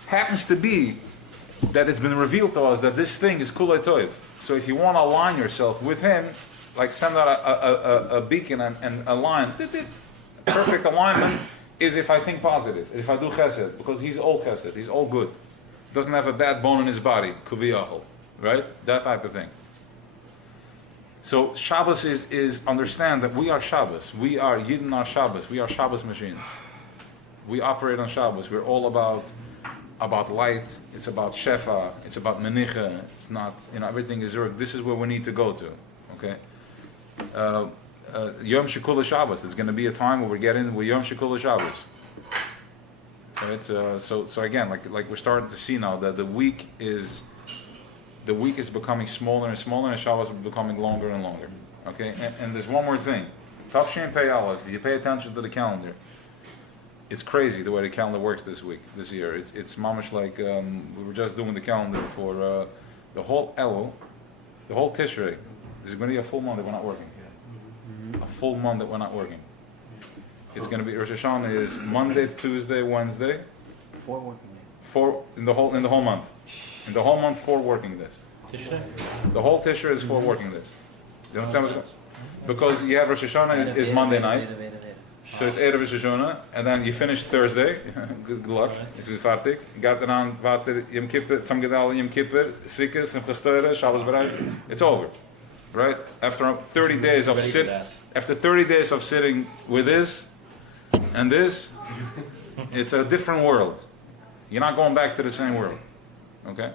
Happens to be that it's been revealed to us that this thing is kulei toiv. So if you want to align yourself with him, like send out a beacon and align, perfect alignment is if I think positive, if I do chesed, because he's all chesed, he's all good. Doesn't have a bad bone in his body, kuviyachol, right? That type of thing. So Shabbos is understand that we are Shabbos. We are Yidden are Shabbos. We are Shabbos machines. We operate on Shabbos. We're all about light. It's about shefa. It's about menicha. It's not, everything is zurg. This is where we need to go to. Okay. Yom Shekula Shabbos. It's going to be a time where we get in with Yom Shekula Shabbos. Right? So again, like we're starting to see now that the week is becoming smaller and smaller, and Shabbos is becoming longer and longer. Okay, and there's one more thing. Tafshin Pei Aleph. If you pay attention to the calendar, it's crazy the way the calendar works this year. It's mamish like we were just doing the calendar for the whole Elul, the whole Tishrei. This is going to be a full month that we're not working. A full month that we're not working. It's going to be Rosh Hashanah is Monday, Tuesday, Wednesday. 4 working days. 4 in the whole month. In the whole month, 4 working days. Tishrei? The whole Tishrei is 4 working days. You understand what's going on? Because you have Rosh Hashanah is Monday night. So it's Erev Rosh Hashanah, and then you finish Thursday. Good luck. It's fertig. You got the round Vater Yom Kippur, Tzom Gedal Yom Kippur, Sikkes and Chastore, Shabbos Bereich. It's over, right? After 30 days of sitting with this and this, it's a different world. You're not going back to the same world, okay?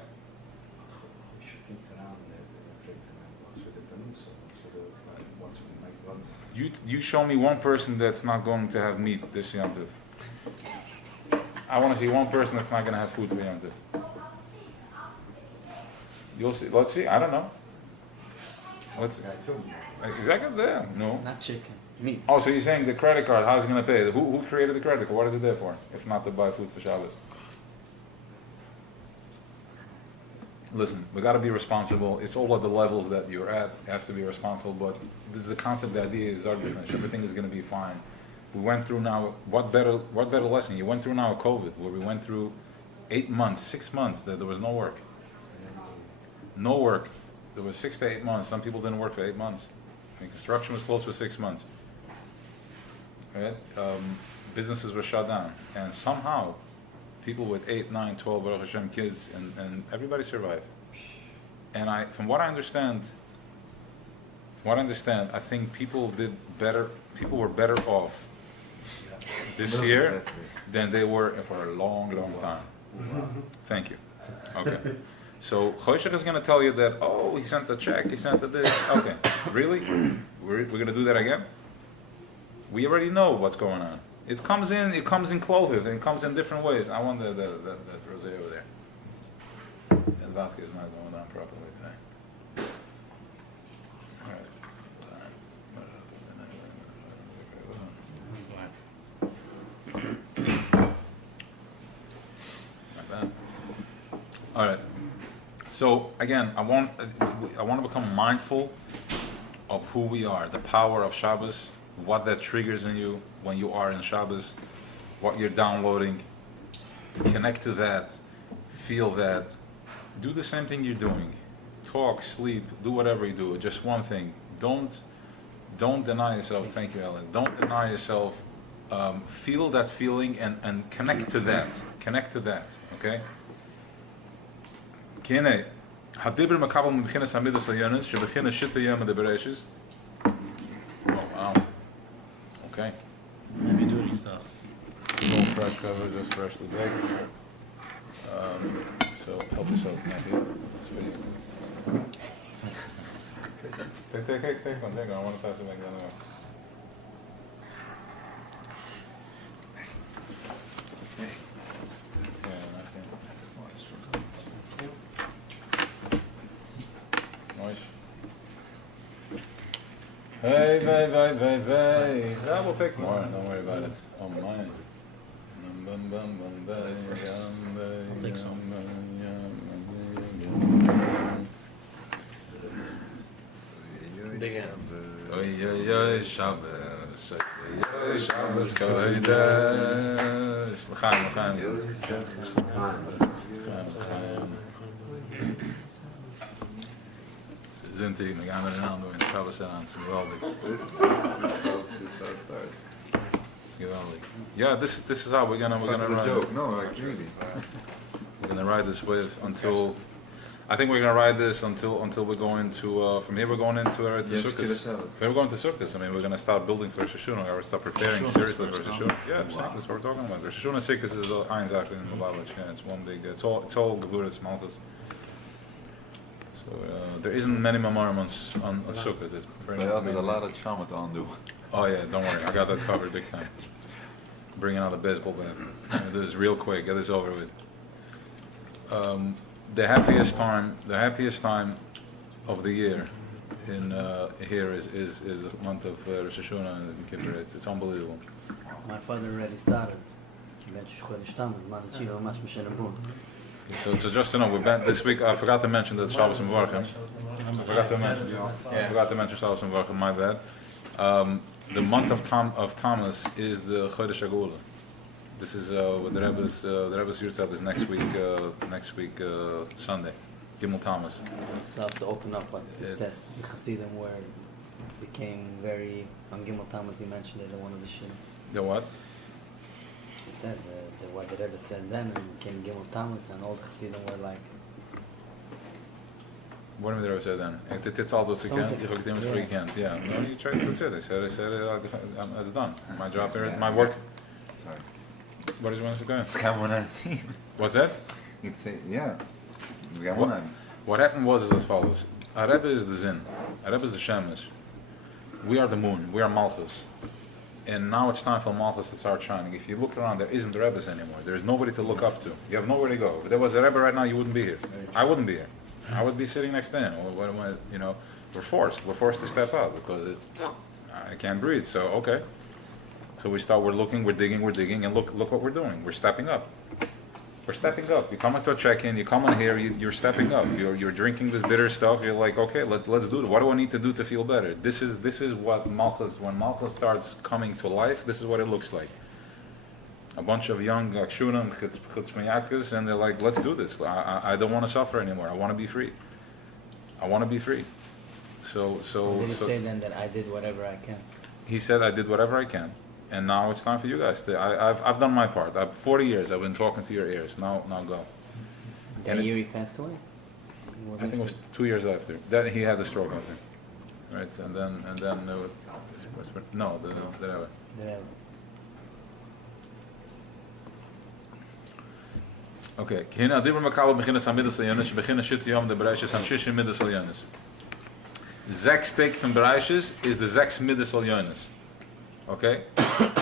You show me one person that's not going to have meat this Yom Tov. I want to see one person that's not going to have food for Yom Tov. You'll see. Let's see. I don't know. Let's see. Exactly. Yeah. No. Not chicken, meat. Oh, so you're saying the credit card? How's it going to pay? Who created the credit card? What is it there for? If not to buy food for Shabbos. Listen, we got to be responsible. It's all at the levels that you're at. You have to be responsible. But this is the concept. The idea is everything is going to be fine. We went through now. What better lesson? You went through now COVID, where we went through 8 months, 6 months that there was no work. No work. There was 6 to 8 months. Some people didn't work for 8 months. I mean, construction was closed for 6 months. Right? Businesses were shut down, and somehow people with 8, 9, 12 Baruch Hashem kids, and everybody survived. And from what I understand, I think people did better. People were better off this year than they were for a long, long time. Thank you. Okay. So Choshech is going to tell you that, oh, he sent a check, he sent a this. Okay, really? We're going to do that again? We already know what's going on. It comes in clothes, and it comes in different ways. I wonder that rosé over there. And vodka is not going down properly today. All right. Like that. All right. So again, I want to become mindful of who we are, the power of Shabbos, what that triggers in you when you are in Shabbos, what you're downloading. Connect to that, feel that, do the same thing you're doing. Talk, sleep, do whatever you do. Just one thing: don't deny yourself. Thank you, Ellen. Don't deny yourself. Feel that feeling and connect to that. Connect to that. Okay. Kine, hadibr makabel mebchinas hamidas hayonis shebechinas shita yom debereshis. Oh wow. Okay. Heavy duty stuff. No fresh cover, just freshly baked. So help yourself, Matthew. This video. Take one. I want to pass it back the other way. Hey. That will take more, don't worry about it. Oh, mine. I'll take some. Shabbos, Shabbos kodesh. L'chaim, l'chaim. Zintig, we gaan er een aan doen in Shabbos aan. Het is geweldig. This starts. Geweldig. Yeah, this is how we're gonna That's the ride. joke. No, like really. We're gonna ride this wave until. I think we're gonna ride this until we're going to. From here we're going into Yeah, Sukkot. We're going to Sukkot. I mean, we're gonna start building for Rosh Hashanah. We're gonna start preparing seriously for Rosh Hashanah. Yeah, exactly. That's what we're talking about. Rosh Hashanah Sukkot is Ein Zach in the Lubavitch. Yeah, it's one big. It's all Gevuras Malchus. So there isn't many memorim on Sukkot. It's very There's a lot of trauma to undo. Oh yeah, don't worry. I got that covered big time. Bringing out a baseball bat. Do this real quick. Get this over with. The happiest time of the year in here is the month of Rosh Hashanah and Kippur. It's unbelievable. My father already started. So just to know, we're back this week. I forgot to mention that Shabbos and Varchim. I forgot to mention Shabbos and Varchim. My bad. The month of Tammuz is the Chodesh Agula. This is what the Rebbe's Yurtzad is next week Sunday, Gimel Tammuz. Stuff to open up, like you said, the Hasidim were became very on Gimel Tammuz. He mentioned it in one of the shir. The what? He said what the Rebbe said then, and became Gimel Tammuz, and all the Hasidim were like. What did the Rebbe say then? It's also Something. Yeah, no, you tried. That's it. I said it's done. My job here, my work. Sorry. What did you want to say? It's Gamonan. What's that? It's yeah. It's Gamonan. What happened was as follows. A Rebbe is the Zin. A Rebbe is the Shemesh. We are the moon. We are Malchus. And now it's time for Malchus to start shining. If you look around, there isn't Rebbes anymore. There is nobody to look up to. You have nowhere to go. If there was a Rebbe right now, you wouldn't be here. I wouldn't be here. I would be sitting next to him. We're forced. We're forced to step out because I can't breathe. So, okay. So we're looking, we're digging, and look what we're doing. We're stepping up. We're stepping up. You come into a check-in, you come on here, you're stepping up. You're drinking this bitter stuff. You're like, okay, let's do it. What do I need to do to feel better? This is what Malchus, when Malchus starts coming to life, this is what it looks like. A bunch of young akshunim, chutzmiyakas, and they're like, let's do this. I don't want to suffer anymore. I want to be free. I want to be free. So Did he say then that I did whatever I can? He said, I did whatever I can. And now it's time for you guys. I've done my part. 40 years I've been talking to your ears. Now go. That year he passed away? I think it was 2 years after. That he had the stroke, I think. Right, and then the Rebbe. Okay. Kihina adibur makabel beginnes aan middels aljonis. Beginnen shit yom de bereisjes aan shishim middels aljonis. Zeks take van bereisjes is the zeks middels aljonis. Okay,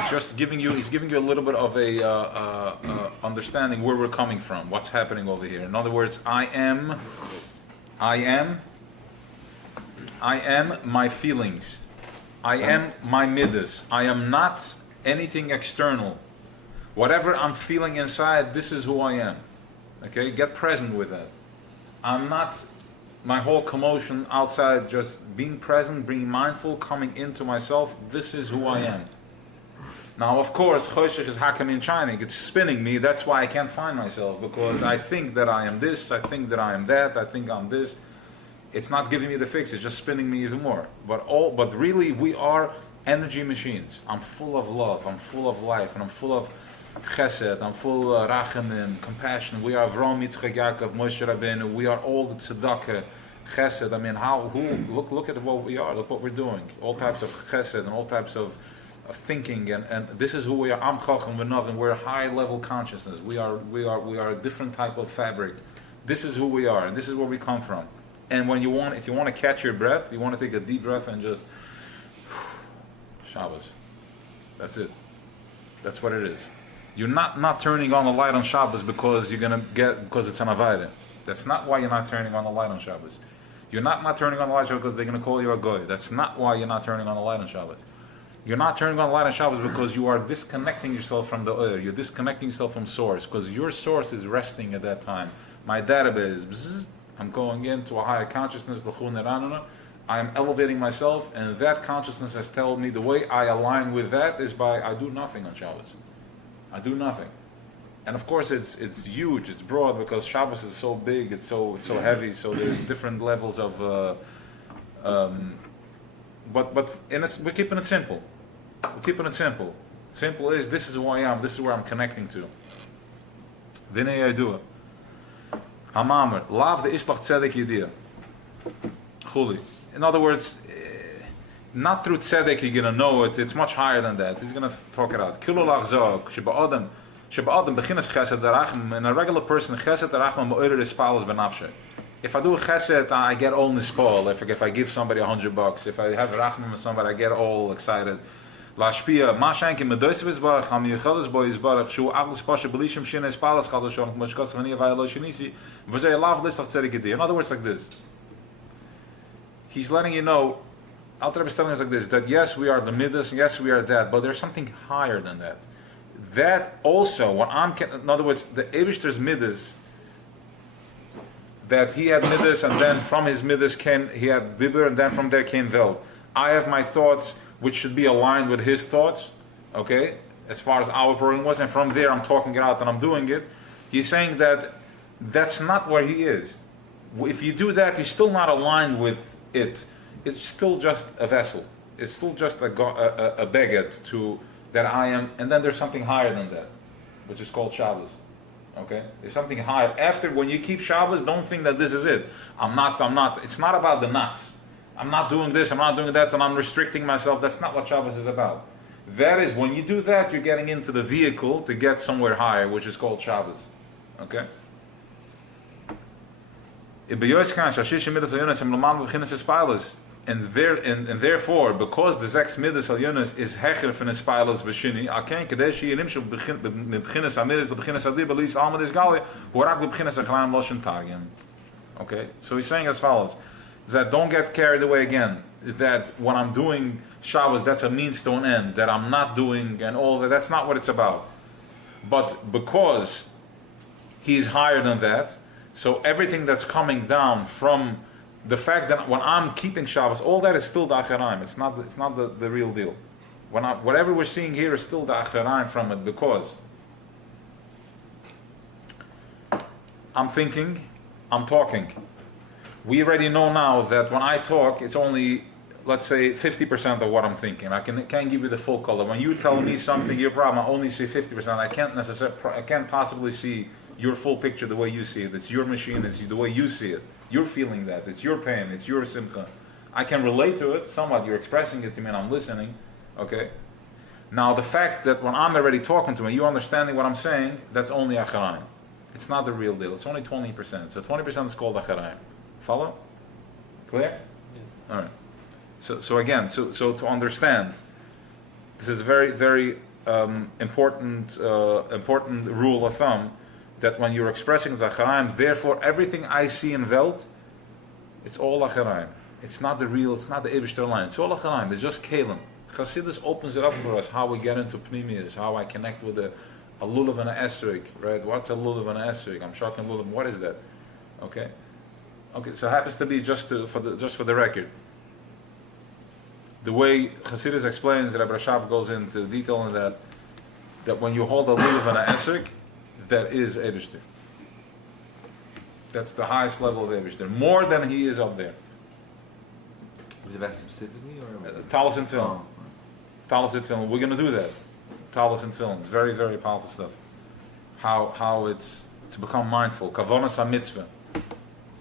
he's giving you a little bit of a understanding where we're coming from, what's happening over here. In other words, I am my feelings. I am my midas. I am not anything external. Whatever I'm feeling inside, this is who I am. Okay, get present with that. I'm not my whole commotion outside, just being present, being mindful, coming into myself. This is who I am. Now, of course, Choshech is Hakam in China. It's spinning me. That's why I can't find myself, because I think that I am this, I think that I am that, I think I'm this. It's not giving me the fix. It's just spinning me even more. But really, we are energy machines. I'm full of love. I'm full of life, and I'm full of Chesed, I'm full of Rachamim, compassion. We are Avram, Yitzchak, Yaakov, Moshe Rabbeinu. We are all the Tzedakah, Chesed. I mean, look at what we are. Look what we're doing. All types of Chesed and all types of thinking, and this is who we are. Am Chacham V'Navim. We're high level consciousness. We are a different type of fabric. This is who we are, and this is where we come from. And if you want to catch your breath, you want to take a deep breath and just Shabbos. That's it. That's what it is. You're not turning on the light on Shabbos because it's an Avayda. That's not why you're not turning on the light on Shabbos. You're not turning on the light on Shabbos because they're going to call you a goy. That's not why you're not turning on the light on Shabbos. You're not turning on the light on Shabbos because you are disconnecting yourself from the oil. You're disconnecting yourself from source, because your source is resting at that time. My database, I'm going into a higher consciousness, I am elevating myself, and that consciousness has told me the way I align with that is by I do nothing on Shabbos. I do nothing. And of course it's huge, it's broad, because Shabbos is so big, it's so heavy, so there's different levels of but we're keeping it simple. We're keeping it simple. Simple is, this is who I am, this is where I'm connecting to. Vinay Yadua. Hamamer. Lav de islach tzedek yediyah. Chuli. In other words, not through tzedek you're going to know it, it's much higher than that. He's going to talk it out. Kilo lach zog, sheba adam beginnes chesed derachm, and a regular person, chesed derachm ma'orer ispalas benafshe. If I do chesed, I get all nispal. If I give somebody $100, if I have rachman with somebody, I get all excited. Lashpia, mashanke medoisves barach, ham yichadas boys barach, shu agles pasha belishim shine ispalas chadashon, mashkas v'ni vayalo shinisi, v'zeh lav listach tzedek yediyah. In other words, like this. He's letting you know, Alter Rebbe is telling us like this, that yes, we are the midas, yes, we are that, but there's something higher than that. That also, in other words, the Eibishter's midas, that he had midas, and then from his midas he had dibur, and then from there came vel. I have my thoughts, which should be aligned with his thoughts, okay, as far as our program was, and from there I'm talking it out and I'm doing it. He's saying that that's not where he is. If you do that, you're still not aligned with it. It's still just a vessel. It's still just a baguette to that I am, and then there's something higher than that, which is called Shabbos. Okay? There's something higher. After, when you keep Shabbos, don't think that this is it. I'm not. It's not about the nuts. I'm not doing this, I'm not doing that, and I'm restricting myself. That's not what Shabbos is about. That is, when you do that, you're getting into the vehicle to get somewhere higher, which is called Shabbos. Okay? And therefore, because the Zeks Midas Al Yonas is Hecher from his Spilas Vashini, Aken Kadeshi Yinimshu B'chinas Amidas, the B'chinas Adib, at least Almad is Gali, who are the B'chinas Achram Loshen Tagim. Okay? So he's saying as follows, that don't get carried away again, that when I'm doing Shabbos, that's a means to an end, that I'm not doing and all that, that's not what it's about. But because he's higher than that, so everything that's coming down from the fact that when I'm keeping Shabbos, all that is still the Acharaim. It's not the real deal. Whatever we're seeing here is still the Acharaim from it, because I'm thinking, I'm talking. We already know now that when I talk, it's only, let's say, 50% of what I'm thinking. I can't give you the full color. When you tell me something, your problem, I only see 50%. I can't possibly see your full picture the way you see it. It's your machine, it's the way you see it. You're feeling that. It's your pain, it's your simcha. I can relate to it somewhat. You're expressing it to me and I'm listening. Okay? Now, the fact that when I'm already talking to me, you understanding what I'm saying, that's only Acharaim. It's not the real deal. It's only 20%. So 20% is called Acharaim. Follow? Clear? Yes. All right. So again, so to understand, this is a very, very important rule of thumb, that when you're expressing Zacharaim, therefore everything I see in Welt, it's all Acharaim. It's not the real, it's not the Eibishter line. It's all Acharaim. It's just Kalim. Chassidus opens it up for us, how we get into Pnimius, how I connect with a lulav and an esrik, right? What's a lulav and an esrik? I'm shocking lulav. What is that? Okay? Okay, so it happens to be just for the record. The way Chassidus explains, Rabbi Shabb goes into detail on that when you hold a lulav and an esrik, that is Eibishter. That's the highest level of Eibishter, more than he is up there. Is that specifically or? Talis and film. Talis and film. We're going to do that. Talis and film. It's very, very powerful stuff. How it's to become mindful. Kavonas HaMitzvah.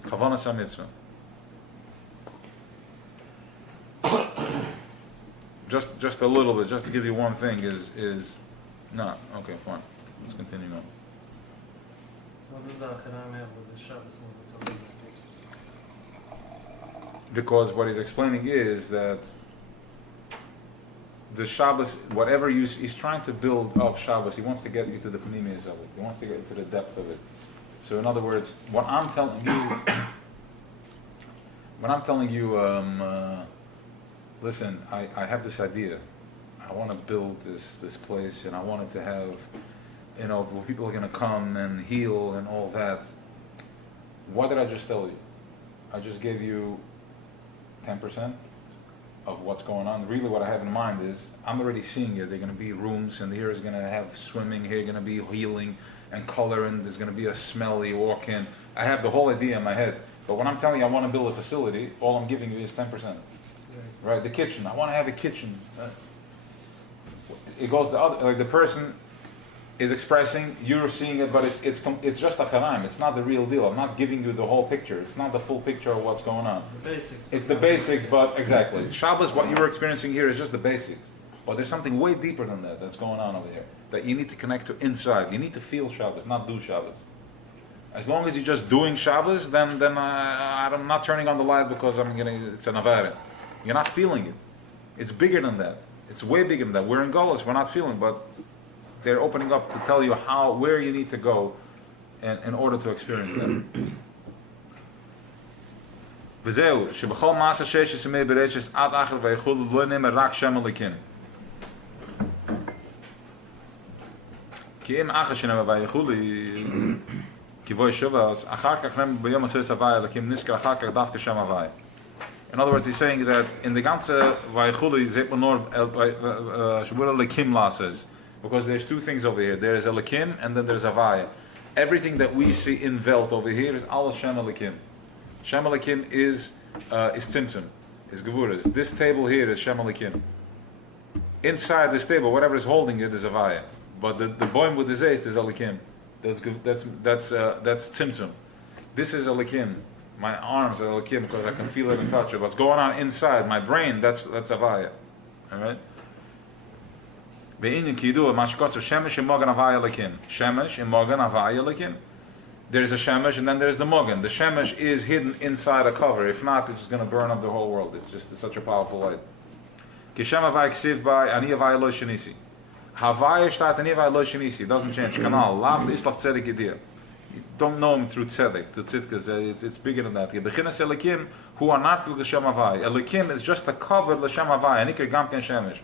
Kavonas HaMitzvah. Just a little bit, just to give you one thing is no. Okay, fine. Let's continue on. So what does the Acharaim have with the Shabbos movement? Because what he's explaining is that the Shabbos, whatever he's trying to build up Shabbos, he wants to get you to the panemius of it. He wants to get into the depth of it. So in other words, what I'm telling you, listen, I have this idea. I want to build this place, and I want it to have, where people are going to come and heal and all that. What did I just tell you? I just gave you 10% of what's going on. Really what I have in mind is, I'm already seeing it. There are going to be rooms, and here is going to have swimming, here going to be healing and color, and there's going to be a smell you walk in. I have the whole idea in my head. But when I'm telling you I want to build a facility, all I'm giving you is 10%. Right? The kitchen. I want to have a kitchen. It goes the other, like the person is expressing, you're seeing it, but it's just a charaim. It's not the real deal. I'm not giving you the whole picture. It's not the full picture of what's going on. The basics. It's the basics, but exactly. Shabbos, what you're experiencing here is just the basics. But there's something way deeper than that that's going on over here that you need to connect to inside. You need to feel Shabbos, not do Shabbos. As long as you're just doing Shabbos, then I'm not turning on the light because it's an avera. You're not feeling it. It's bigger than that. It's way bigger than that. We're in Golos, we're not feeling, but they're opening up to tell you where you need to go in order to experience that. וזהו, שבכל מעשה שיש ימי ברשת עד אחר ויחול לא נאמר רק שם אלוקים. כי אם אחר שנאמר ויחול כבוי שבס, אחר כך נאמר ביום עשרת הווי אלוקים נזכר אחר כך דווקא שם הווי. In other words, he's saying that in the ganze Vayechuli zet man nor Shabura Lekim lasses, because there's two things over here. There is a Lekim and then there's a Vaya. Everything that we see in Welt over here is all Shem Lekim. Shem Lekim is Tzimtzum, is Gevuras. This table here is Shem Lekim. Inside this table, whatever is holding it is a Vaya. But the boim with the Zeist is a Lekim. That's Tzimtzum. This is a Lekim. My arms are Elokim because I can feel it and touch it. What's going on inside my brain, that's Avaya. Alright? Ve'inyan ki yidu mashkos of Shemesh and Mogan Avaya Elokim. Shemesh and Mogan Avaya Elokim. There's a Shemesh and then there's the Mogan. The Shemesh is hidden inside a cover. If not, it's just going to burn up the whole world. It's such a powerful light. Ki Shem Avaya ksiv by Ani Avaya Lo Shenisi. Havaya shtat Ani Avaya Lo Shenisi. Doesn't change. Kanal. Lav Islav Tzedek Yedir. You don't know him through tzedek, to tzidkas, it's bigger than that. Bechinas Elikim, who are not l'shem havai. Elikim is just a cover l'shem havai. Anikar gamken shemesh.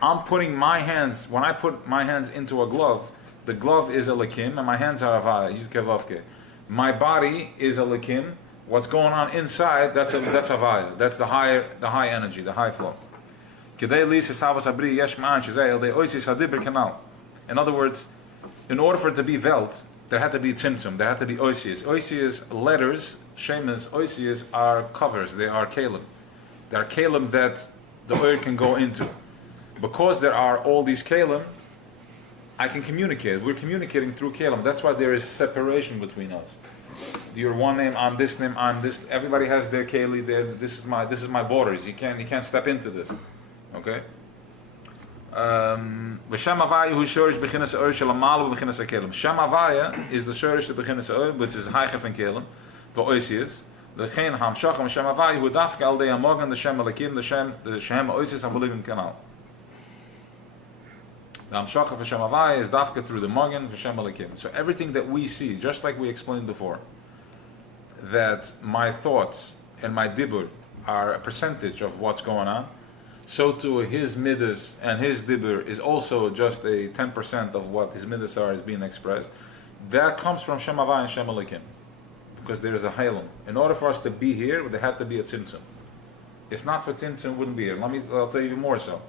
I'm putting my hands, when I put my hands into a glove, the glove is Elikim, and my hands are havai. My body is Elikim. What's going on inside, that's havai. That's the high energy, the high flow. In other words, in order for it to be Welt, there had to be tzimtzum, there had to be oisias. Oisias, letters, shemas, oisias are covers, they are kalim. They are kalim that the oil can go into. Because there are all these kalim, I can communicate. We're communicating through kalim. That's why there is separation between us. You're one name, I'm this name, I'm this. Everybody has their keli, this is my borders. You can't step into this. Okay? Shem Havaya is the shorish to beginnes oil, which is higher than kelim. The oisius, the chen hamshacham Shem Havaya who dafka al dey amogan the Shem Elakim the Shem oisius hamulim kanal. The hamshacham Shem Havaya is dafka through the mogan Shem Elakim. So everything that we see, just like we explained before, that my thoughts and my dibur are a percentage of what's going on. So too his midas and his dibur is also just a 10% of what his midas are is being expressed. That comes from Shem Havaya and Shem Elikim. Because there is a halam. In order for us to be here, there had to be a tzimtzum. If not for tzimtzum, we wouldn't be here. I'll tell you even more so.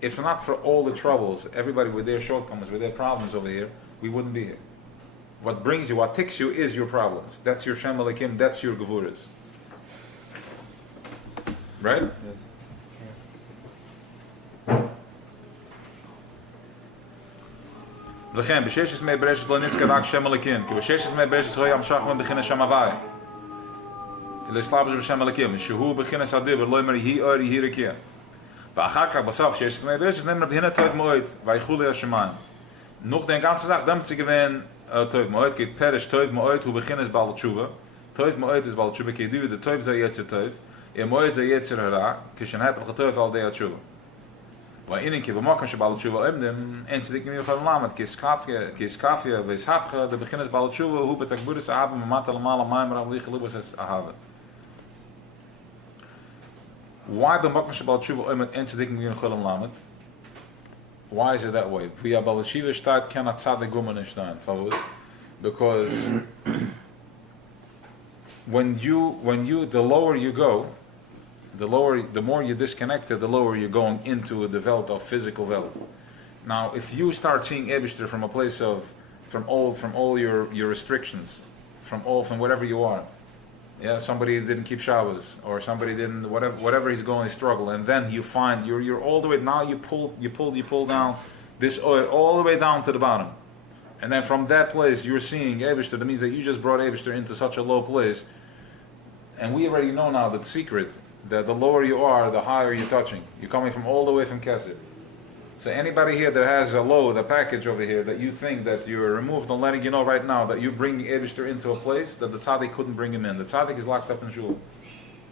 If not for all the troubles, everybody with their shortcomings, with their problems over here, we wouldn't be here. What brings you, what takes you is your problems. That's your Shem Elikim, that's your gevuras. Right? Yes. לכן, בששת ימי ברשת לא נזכר רק שם אלוקים, כי בששת ימי ברשת הוא ימשך מבחינת שם הוואי. לסלאבש בשם אלוקים, שהוא בחינת הדיבר, לא יאמר יהי אור יהי רקיע. ואחר כך בסוף, ששת ימי ברשת נאמר בהנה טוב מאוד, ויחול לי השמיים. noch den ganzen Tag, damit sie gewinnen טוב מאוד, כי פרש טוב מאוד הוא בחינת בעל תשובה. טוב מאוד ist בעל תשובה, כי ידעו the טוב זה יצר טוב, מאוד זה יצר הרע, כשנהפך הטוב על די התשובה. ואינן כי במקום שבעל תשובה עומדים, אין צדיק מי יכול ללמד, כי סקפיה ויסהפכה, דבחינס בעל תשובה הוא בתגבורס אהבה ממטה למעלה מים רב ליך ליבוס אהבה. Why במקום שבעל תשובה עומד, אין צדיק מי יכול ללמד? Why is it that way? Via בעל תשובה שטייט כן הצד גומן נשטיין, favos? Because when you, the lower you go, the more you're disconnected, the lower you're going into the Welt of physical Welt. Now, if you start seeing Eibishter from a place of, from all your restrictions, from whatever you are, yeah, somebody didn't keep Shabbos, or somebody didn't, whatever he's going to struggle, and then you find you're all the way, now you pull down this oil all the way down to the bottom. And then from that place, you're seeing Eibishter. That means that you just brought Eibishter into such a low place. And we already know now the secret, that the lower you are, the higher you're touching. You're coming from all the way from Kesed. So anybody here that has a load, a package over here, that you think that you're removed, I'm letting you know right now that you're bringing Eibishter into a place that the tzaddik couldn't bring him in. The tzaddik is locked up in shul.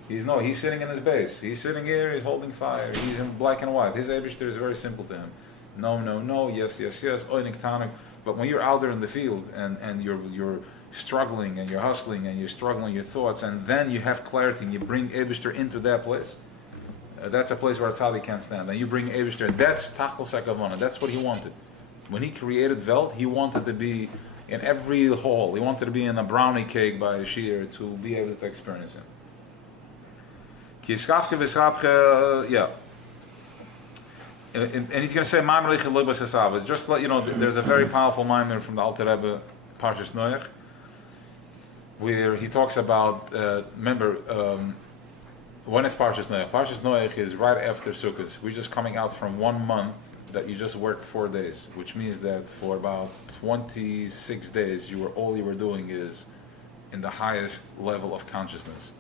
He's sitting in his base. He's sitting here, he's holding fire. He's in black and white. His Eibishter is very simple to him. No, yes, oinik tanik. But when you're out there in the field and you're struggling and you're hustling and you're struggling your thoughts, and then you have clarity and you bring Eibishter into that place, that's a place where a tzaddik can't stand. And you bring Eibishter, that's tachlis hakavana. That's what he wanted. When he created Welt, he wanted to be in every hall. He wanted to be in a brownie cake by a shiur to be able to experience it. Yeah. And he's going to say Maimer Lich Libas Esav. Just to let you know, there's a very powerful Maimer from the Alter Rebbe, Parshas Noach, where he talks about, remember, when is Parshas Noach? Parshas Noach is right after Sukkot. We're just coming out from 1 month that you just worked 4 days, which means that for about 26 days, all you were doing is in the highest level of consciousness.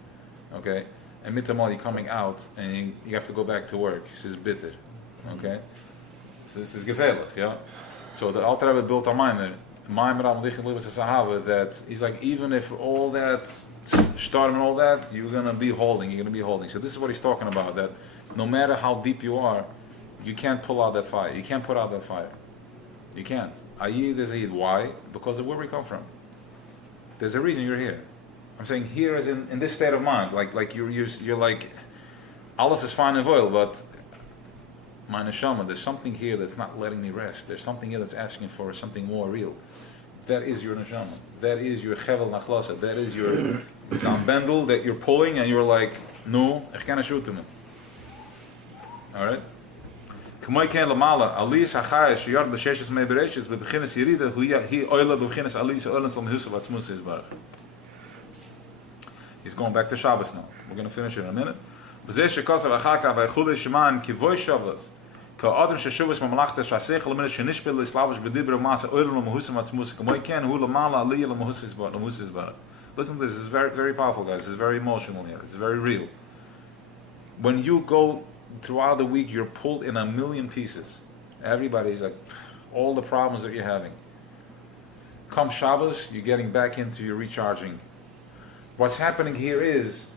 Okay? And mitamal, you're coming out and you have to go back to work. This is bitter. Okay? So this is gefährlich, yeah? So the Alter Rebbe built a Maimer Am Lichem Libas Sahaba, that he's like, even if all that storm and all that, you're gonna be holding. So this is what he's talking about, that no matter how deep you are, you can't pull out that fire. You can't put out that fire. You can't. Ayid is Ayid. Why? Because of where we come from. There's a reason you're here. I'm saying here is in this state of mind, like you're like, alles is fine and well, but my neshama, there's something here that's not letting me rest. There's something here that's asking for something more real. That is your neshama. That is your chevel nachlasa. That is your bendel that you're pulling, and you're like, no, ich kann shoot him. All right. K'moy ken lamala alis hachayes sheyard b'sheshes mei bereshes bebeginnes yirida he oila bebeginnes alis oilens on husav atzmus is barach. He's going back to Shabbos now. We're going to finish in a minute. B'zeh shekasav achaka v'echulei sheman kivoy Shabbos ka'adam sheshuvas mamlachta shasech l'minut shenishpil l'slavish b'dibra masa oilem l'mahusam atzmus k'moy ken hu lamala aliyah l'mahus is barach. Listen to this. This is very, very powerful, guys. This is very emotional here. It's very real. When you go throughout the week, you're pulled in a million pieces. Everybody's like, all the problems that you're having. Come Shabbos, you're getting back into your recharging. What's happening here is,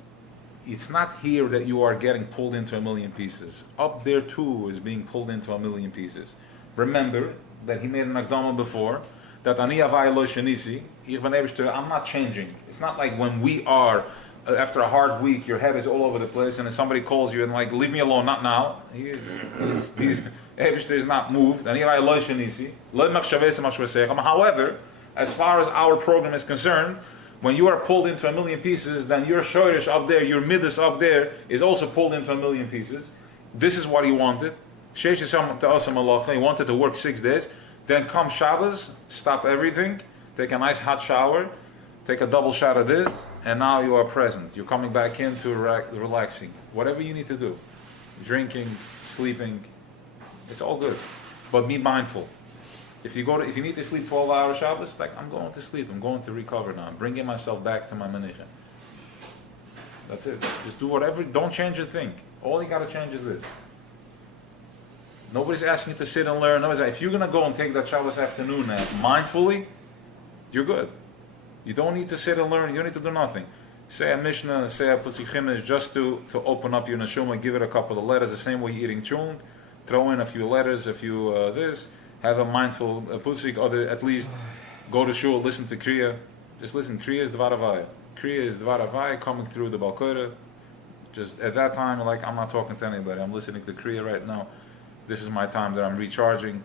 it's not here that you are getting pulled into a million pieces. Up there too is being pulled into a million pieces. Remember that he made an akdama before, that ani avai lo shenisi, I'm not changing. It's not like when we are, after a hard week, your head is all over the place, and if somebody calls you and like, leave me alone, not now. He's is not moved. However, as far as our program is concerned, when you are pulled into a million pieces, then your shoyrish up there, your midas up there, is also pulled into a million pieces. This is what he wanted. He wanted to work 6 days. Then come Shabbos, stop everything, take a nice hot shower, take a double shot of this, and now you are present. You're coming back into relaxing. Whatever you need to do. Drinking, sleeping, it's all good. But be mindful. If you need to sleep 12 hours Shabbos, like, I'm going to sleep, I'm going to recover now. I'm bringing myself back to my manicha. That's it. Just do whatever, don't change a thing. All you got to change is this. Nobody's asking you to sit and learn. If you're going to go and take that Shabbos afternoon nap mindfully, you're good. You don't need to sit and learn. You don't need to do nothing. Say a Mishnah, say a Pusik Chimish, just to open up your neshama, give it a couple of letters, the same way you're eating chun. Throw in a few letters, a few this. Have a mindful Pusik, or at least go to shul, listen to Kriya. Just listen. Kriya is Dvar Havaya. Kriya is Dvar Havaya coming through the Balkora. Just at that time, like, I'm not talking to anybody. I'm listening to Kriya right now. This is my time that I'm recharging.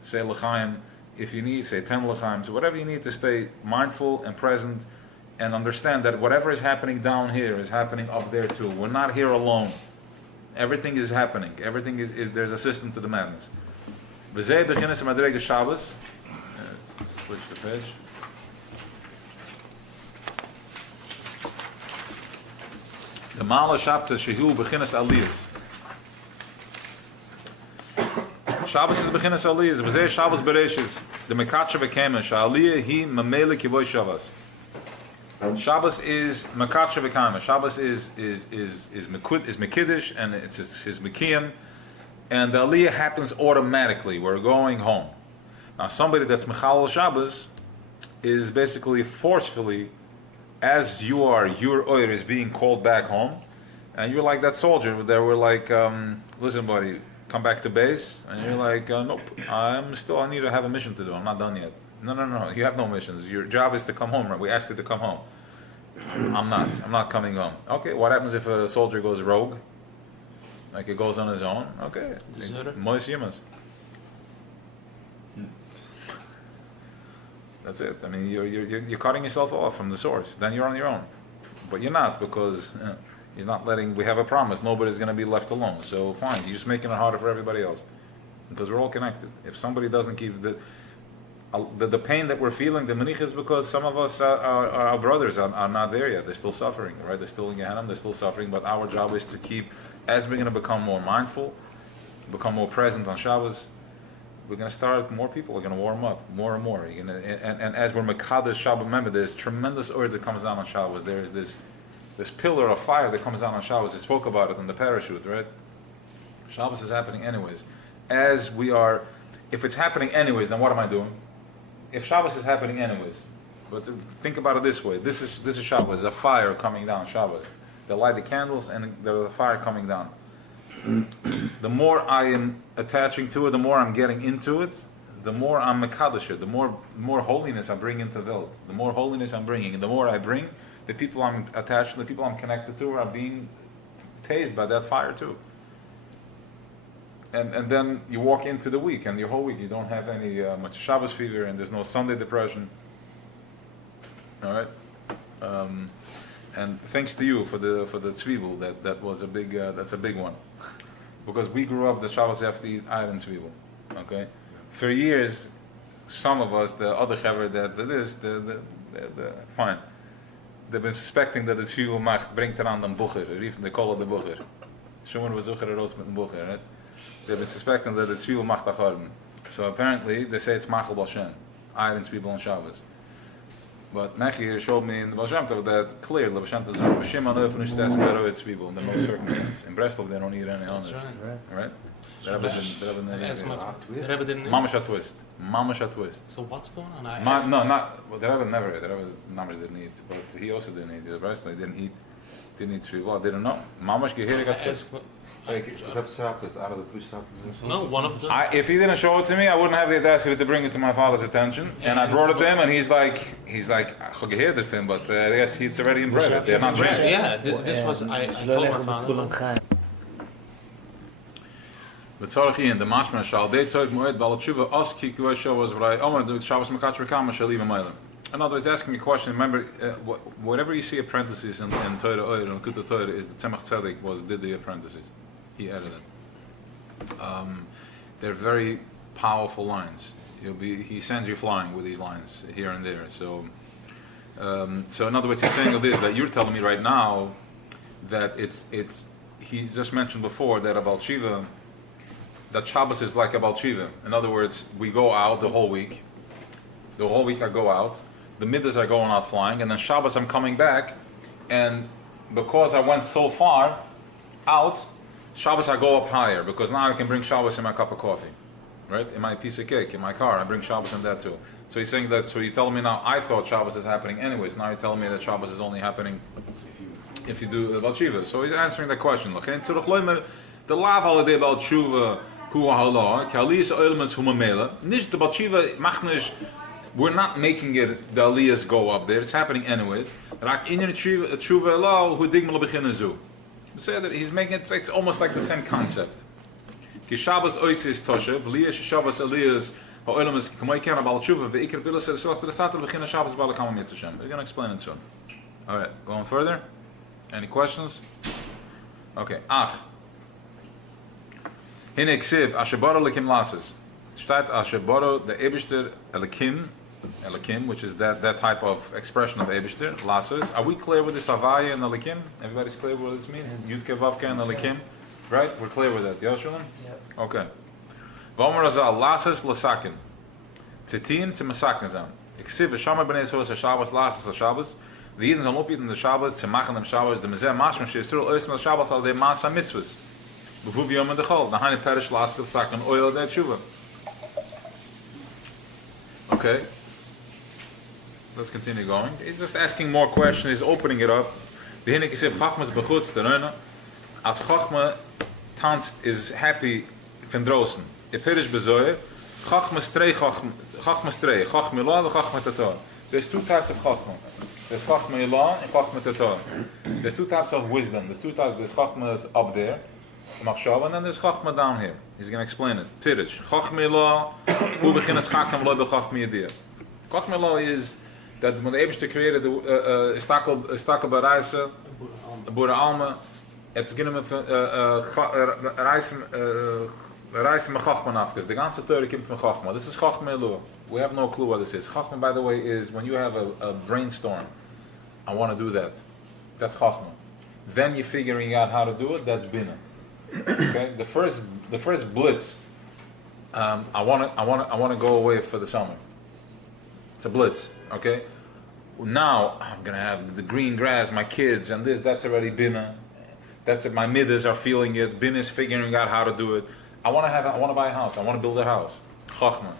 Say l'chaim if you need, say 10 l'chaim. So whatever you need to stay mindful and present and understand that whatever is happening down here is happening up there too. We're not here alone. Everything is happening. Everything is there's a system to the madness. V'zeh b'chinas madrega Shabbos. Switch the page. The Mala Shabta Shehu b'chinas Aliyas. Shabbos is b'chinas Aliyas. V'zeh Shabbos Bereshis. The Mekatsha v'Kemen. Sha'aliyah hi mamele kivoy Shabbos. Shabbos is Mekatsha v'Kemen. Shabbos is Mekiddush and it's Mekiyim. And the Aliyah happens automatically. We're going home. Now somebody that's Mechalel Shabbos is basically forcefully, as you are, your oir is being called back home, and you're like that soldier there. We're like, listen, buddy, come back to base, and you're like, nope, I need to have a mission to do. I'm not done yet. No. You have no missions. Your job is to come home. Right? We asked you to come home. I'm not coming home. Okay, what happens if a soldier goes rogue? Like it goes on his own? Okay. Mois Yemas. That's it. I mean, you're cutting yourself off from the source. Then you're on your own, but you're not, because he's not letting. We have a promise. Nobody's going to be left alone. So fine, you're just making it harder for everybody else, because we're all connected. If somebody doesn't keep the pain that we're feeling, the menich, is because some of us, our brothers, are not there yet. They're still suffering, right? They're still in Gehenna. They're still suffering. But our job is to keep, as we're going to become more mindful, become more present on Shabbos. We're going to start, more people are going to warm up more and more. And as we're Mekadosh Shabbos, remember, there's tremendous oil that comes down on Shabbos. There is this pillar of fire that comes down on Shabbos. We spoke about it in the parachute, right? Shabbos is happening anyways. As we are, if it's happening anyways, then what am I doing? If Shabbos is happening anyways, but think about it this way. This is Shabbos, there's a fire coming down Shabbos. They light the candles and there's a fire coming down. The more I am attaching to it, the more I'm getting into it, the more I'm mekadosh it, the more holiness I bring into the world. The more holiness I'm bringing, and the more I bring, the people I'm attached to, the people I'm connected to, are being tasted by that fire too. And then you walk into the week, and your whole week you don't have any much Shabbos fever, and there's no Sunday depression. All right. And thanks to you for the tzvibel, that was a big that's a big one, because we grew up the Shabbos after iron tzvibel, okay. For years, some of us, the other chaver the fine, they've been suspecting that the tzvibel macht bringt an den bucher, they call it the bucher. Shumer was zucher roos mit dem bucher, right? They've been suspecting that the tzvibel macht acharden. So apparently they say it's machal b'Hashem, iron tzvibel on Shabbos. But Nechi showed me in the Baal Shem Tov that clearly the Baal Shem Tov says B'Shem Anof Nishtes Beroetz people in the most circumstances. In Breslov they don't eat any honors. That's right. The Rebbe didn't. Mamash a twist. So what's going on? The Rebbe never ate. The Rebbe Mamash didn't eat, but he also didn't eat. The Breslov didn't eat Tzvibah. I didn't know. Mamash Gehirig a twist. No, one of them. If he didn't show it to me, I wouldn't have the audacity to bring it to my father's attention. And I brought it to him, and he's like, I hear the film, but I guess he's already inbred. They're not drinking. Yeah, this was. I told my father. The Tzorach the Mashman Shal, they took Moed Balachuva, Os Kikuwa Shabbos, V'rai Omer, the Shabbos Mekach Rekama, Shal Iva Meilim. In other words, asking me a question. Remember, whatever you see apprentices in Torah Oyer and Kuta Torah is the Tzemach Tzedek did the apprentices. He added it. They're very powerful lines. He sends you flying with these lines here and there. So in other words, he's saying this, that you're telling me right now that he just mentioned before that about Shiva, that Shabbos is like about Shiva. In other words, we go out the whole week. The whole week I go out. The middays are going out flying, and then Shabbos I'm coming back, and because I went so far out, Shabbos I go up higher, because now I can bring Shabbos in my cup of coffee, right? In my piece of cake, in my car, I bring Shabbos in that too. So he's saying that, so you're telling me now, I thought Shabbos is happening anyways, now you're telling me that Shabbos is only happening if you do about Shiva. So he's answering the question. The lav holiday about Shuva, hu ha'ala, k'aliyas oilmas hu mamela, nish the about Shiva, machnish, we're not making it, the aliyahs go up there, it's happening anyways. Rak inyan tshuva elau, hu digmal b'chin zu. Say that he's making it, it's almost like the same concept. Ki Shabbos oisis toshev, liyas Shabbos aliyas Ha'olam is kamei ken abal tshuva ve'ikr pilas esos l'sat l'bechina Shabbos bala kama mitzvah. We're gonna explain it soon. All right, going further. Any questions? Okay. Ach. Hine ksiv ashebara lekim lases. Shtat ashebara the ebishter Elikim, which is that type of expression of Eibishter, Lasos. Are we clear with this Havaya and Elikim? Everybody's clear with what this means? Yud Kevavke and Elikim? Right? We're clear with that. Yoshalom? Yep. Okay. V'omer Azal, Lasos Lasakin. Tzitin Tzimasakin Zam. Iksiv V'shamar B'nei Yisrael Shabbos, Lasos Shabbos. The Yidden Zam Lopit in the Shabbos, Tzimachan dem Shabbos, the Mezeh Mashma Sheisru Oism Shabbos al de Masa Mitzvahs. B'vuv Yom and Dechol. The Hani Perish Lasos Lasakin Oil of that Tshuva. Okay. Let's continue going. He's just asking more questions. He's opening it up. The Hinnik said, "Chachmas bechutz terena." As Chachma tanzt is happy from drossen. Epirish bezoyer. Chachmas trei, Chachmas ilah and Chachma tatar. There's two types of Chachma. There's Chachma ilah and Chachma tatar. There's two types of wisdom. There's two types. There's Chachma that's up there, machshava, and then there's Chachma down here. He's going to explain it. Pirish. Chachma ilah. Who beginnes Chacham lo bechachma yediyah. Chachma ilah is that when the Eibishter created the Istakel Baraisa, the Bura Alma, it's given him Reisem Chachma Nafkas. The ganze Torah comes from Chachma. This is Chachma Elua. We have no clue what this is. Chachma, by the way, is when you have a brainstorm. I want to do that. That's Chachma. Then you're figuring out how to do it. That's Bina. Okay. The first blitz. I want to go away for the summer. It's a blitz. Okay. Now I'm gonna have the green grass, my kids, and that's already Bina. That's it. My middas are feeling it. Bina is figuring out how to do it. I want to buy a house. I want to build a house. Chachma.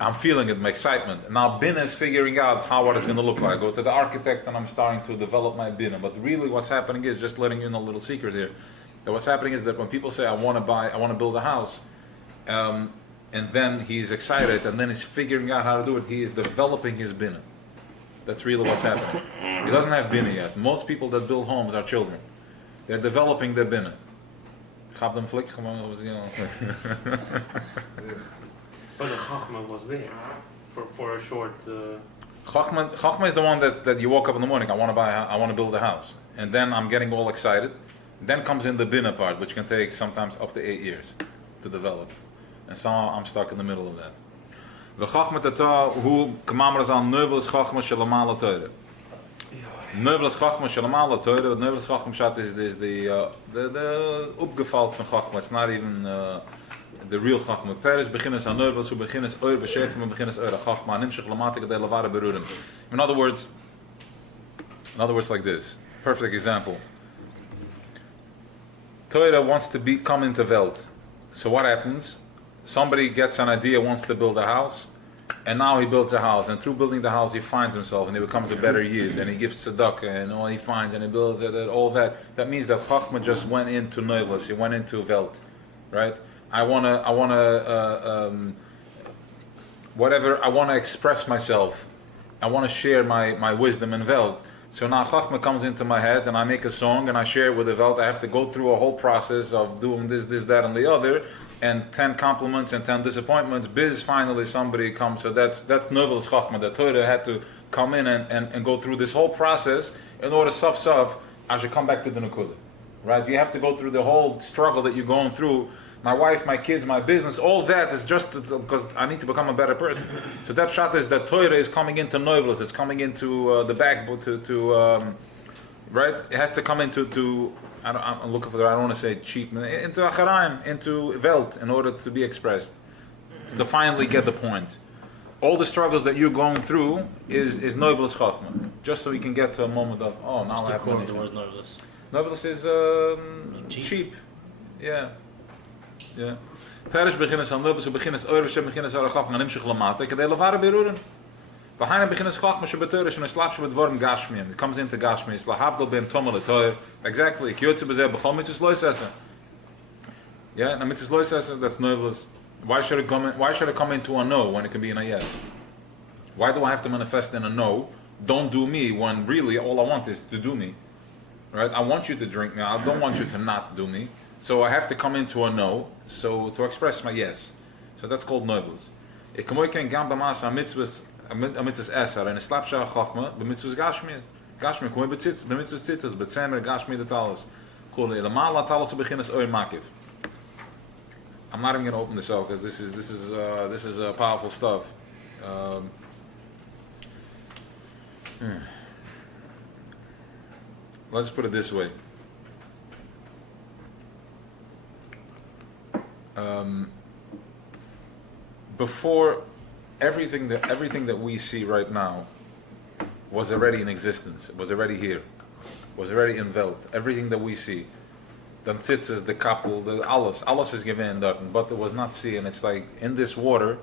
I'm feeling it, my excitement. Now Bina is figuring out what it's gonna look like. I go to the architect and I'm starting to develop my Bina. But really, what's happening is, just letting you know a little secret here. That what's happening is that when people say I want to build a house, and then he's excited, and then he's figuring out how to do it. He is developing his Bina. That's really what's happening. He doesn't have Bina yet. Most people that build homes are children. They're developing their Bina. But the Chachma was there for a short. Chachma is the one that you woke up in the morning. I want to build a house, and then I'm getting all excited. Then comes in the Bina part, which can take sometimes up to 8 years to develop. And so I'm stuck in the middle of that. The Chachma Tata, who Kamamras on Neuvelis Chachma Shalamala Teure. Neuvelis Chachma Shalamala Teure, Neuvelis Chachma Shat is the upgefalt van Chachma. It's not even the real Chachma. Perish beginnes aan Neuvelis, who beginnes Eur Beshefim, and beginnes Eur Chachma, Nimshich Lamatik de Lavare Berurim. In other words, like this. Perfect example. Teure wants to come into Welt. So what happens? Somebody gets an idea, wants to build a house, and now he builds a house. And through building the house, he finds himself, and he becomes a better yid, and he gives tzedakah, and all he finds, and he builds it, and all that. That means that Chachma just went into Neuvelis, he went into Welt, right? I wanna express myself. I wanna share my wisdom in Welt. So now Chachma comes into my head, and I make a song, and I share it with the Welt. I have to go through a whole process of doing this, that, and the other. And 10 compliments and 10 disappointments. Biz finally somebody comes. So that's Neuvelis Chachma. The Torah had to come in and go through this whole process in order suf I should come back to the Nakuda. Right? You have to go through the whole struggle that you're going through. My wife, my kids, my business, all that is just because I need to become a better person. So that shot is that Torah is coming into Neuvelis. It's coming into the back right? It has to come into I'm looking for I don't want to say cheap, into Acharaim, into Welt, in order to be expressed, to finally get the point. All the struggles that you're going through is Neuvelis Chachma, just so you can get to a moment of, now I have money. The word nervous. Neuvelis is cheap. Yeah. Perish beginnes aan Neuvelis, beginnes Eure, beginnes Eure Chachma, Nimshich Lamata, Kedei Lavare Berurim. Behind beginnes Chachma shebeteurish and slaps with worm gashmiim. It comes into gashmiim. It's lahavdol ben tomel etoyer. Exactly. Kiyotze bezer b'chol mitzvos loisesa. Yeah, na mitzvos loisesa. That's Neuvelis. Why should it come into a no when it can be in a yes? Why do I have to manifest in a no? Don't do me when really all I want is to do me. Right? I want you to drink me. I don't want you to not do me. So I have to come into a no. So to express my yes. So that's called noivels. Ik kom ook in gamba mas a mitzvahs esser and a slapsha chachma be mitzvahs gashmi. Gashmi kom be mitzvahs tzitzes be tzemer gashmi the talis. Kol elamal la talis begin as oy makiv. I'm not even going to open this up because this is powerful stuff. Let's put it this way. Before everything that we see right now was already in existence, was already here, was already in Welt. Everything that we see, the tzitzes, the kapul, the alles is given dort, but it was not seen. It's like in this water,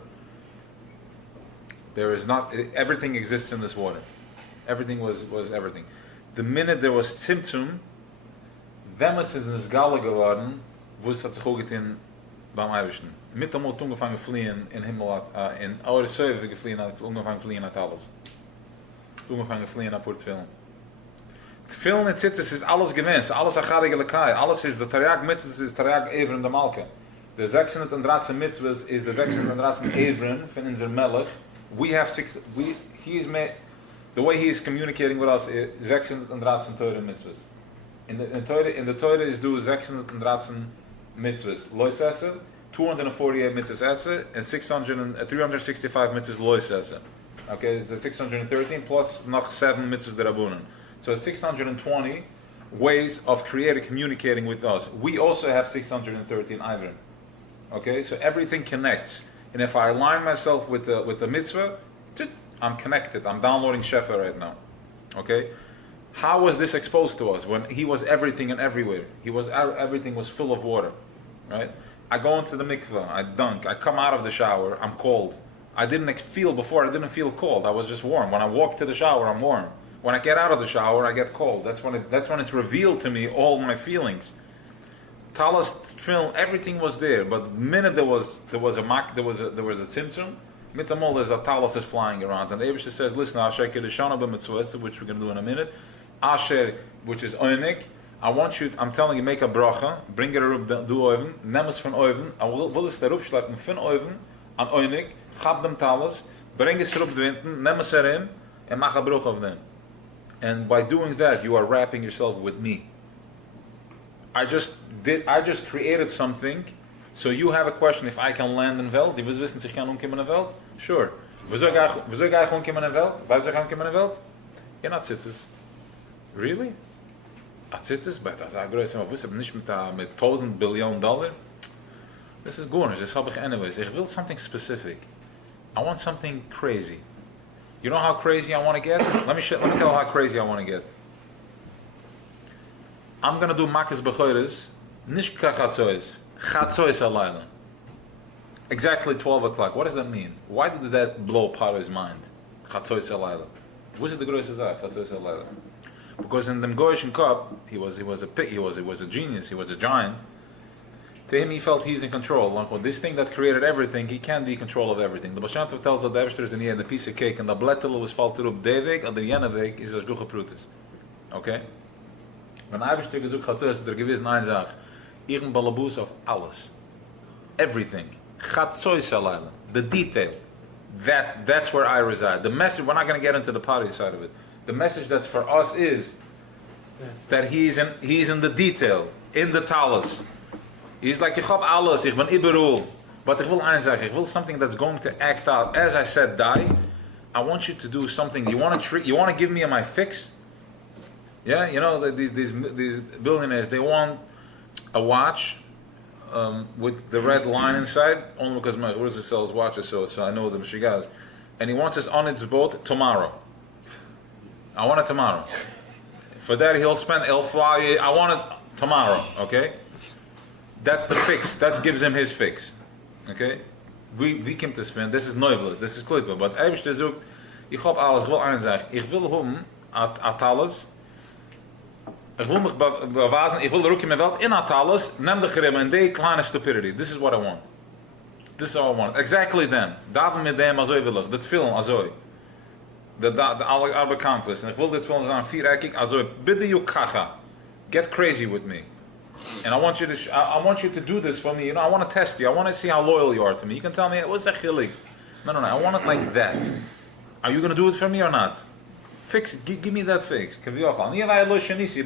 there is not everything exists in this water. Everything was everything. The minute there was tzimtzum, then es ist ins Galle geworden, wo es hat sich auch getan beim Eibischen. Mit dem Mut angefangen fliehen in Himmel, in Eure Söwe gefliehen, angefangen fliehen hat alles. Angefangen fliehen hat Portfilm. Tfilin und Tzitzis ist alles gewinnt, alles acharige Lekai, alles ist, der Tariag Mitzvahs ist Tariag Evren der Malke. Der 613 Mitzvahs ist der 613 Evren von unser Melech. We have the way he is communicating with us is 613 Torah Mitzvahs. In the Torah is do 613 Mitzvahs. Lois Esse, 248 Mitzvahs Esse, and 365 Mitzvahs Lois Esse. Okay, it's the 613 plus noch 7 Mitzvahs Derabunan. So 620 ways of communicating with us. We also have 613 Ivrim. Okay, so everything connects. And if I align myself with the mitzvah, I'm connected. I'm downloading Shefa right now. Okay, how was this exposed to us when he was everything and everywhere? Everything was full of water, right? I go into the mikveh, I dunk, I come out of the shower, I'm cold. I didn't feel cold. I was just warm. When I walk to the shower, I'm warm. When I get out of the shower, I get cold. That's when it's revealed to me all my feelings. Talis film, everything was there, but the minute there was a tzimtzum, mitamol there's a talis is flying around, and the Eibusha says, listen, Asher kedeshana b'mitzvos, which we're going to do in a minute. Asher, which is oinik. I'm telling you, make a bracha, bring it up, do oven, nemes van oven. I will es daarop schleppen van oven an oinik, gab dem talis, bring it erop de winden, nemes erin, and mach a bracha of them. And by doing that, you are wrapping yourself with me. I just created something, so you have a question if I can land in Welt. Die wissen sich kann umkommen in Welt? Sure. Wieso ga ich umkommen in Welt? Wieso ga ich umkommen in Welt? You're not tzitzis. Really? A tzitzis? But as I groß immer wusste, nicht mit $1,000 billion. This is gornish. Das habe ich anyways. Ich will something specific. I want something crazy. You know how crazy I want to get? Let me tell you how crazy I want to get. I'm going to do Makas B'choires, Nish Kachatzois, Chatzois Alayla. Exactly 12 o'clock. What does that mean? Why did that blow Paro's mind? Chatzois Alayla. What's it the greatest Zach? Chatzois Alayla. Because in the Goyish cup, he was a pig, he was a genius, he was a giant. To him, he felt he's in control. Like, this thing that created everything, he can't be in control of everything. The Baal tells us the Ebster in here, the piece of cake, and the blättel was falter up Devik, and the Yenavik is as Gucha Prutis. Okay? When Ebster gesucht hat, der gewissen Einsach, ihren Balabus of alles. Everything. Chatzoi Salayla. The detail. That's where I reside. The message, we're not going to get into the party side of it. The message that's for us is that he's in the detail, in the talis. He's like, ich hab alles, ich bin überall. But ich will eins sagen, ich will something that's going to act out. As I said, die, I want you to do something. You want to give me my fix? Yeah, you know, these billionaires, they want a watch with the red line inside, only because my Ruzza sells watches, so I know the Mishigas. And he wants us on its boat tomorrow. I want it tomorrow. For that, he'll fly, I want it tomorrow, okay? That's the fix. That gives him his fix. Okay? We come to spend. This is Neuvel. This is Klippe. But Eibishter sagt, ich hab alles, ich will eins sagen. Ich will at alles. Ich will mich bewahren. Ich will rücken in Welt in at alles. Nimm dich rima in die kleine stupidity. This is what I want. This is all I want. Exactly then. Daven mit dem azoi will ich. Das film azoi. The alle Arbe Kampfes. Und ich will das film sagen, viereckig azoi. Bitte you kacha. Get crazy with me. And I want you to I want you to do this for me. I want to test you. I want to see how loyal you are to me. You can tell me, what's that chilik? No. I want it like that. Are you going to do it for me or not? Fix it. Give me that fix.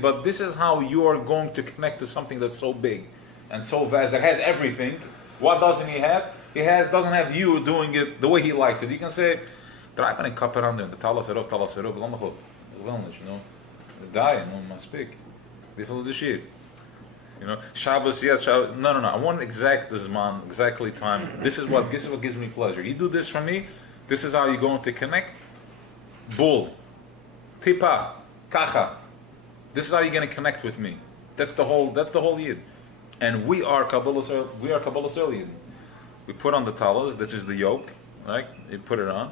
But this is how you are going to connect to something that's so big and so vast, that has everything. What doesn't he have? Doesn't have you doing it the way he likes it. You can say, draai ben een kapper aan de talas erop, belandig goed. Wellness, die, must speak. Wie wil de shit? Shabbos, yes, Shabbos. No. I want exact this man, exactly time. This is what gives me pleasure. You do this for me. This is how you're going to connect. Bull, tipa, kacha. This is how you're going to connect with me. That's the whole yid. And we are Kabbalah Yid. We put on the talos. This is the yoke, right? You put it on,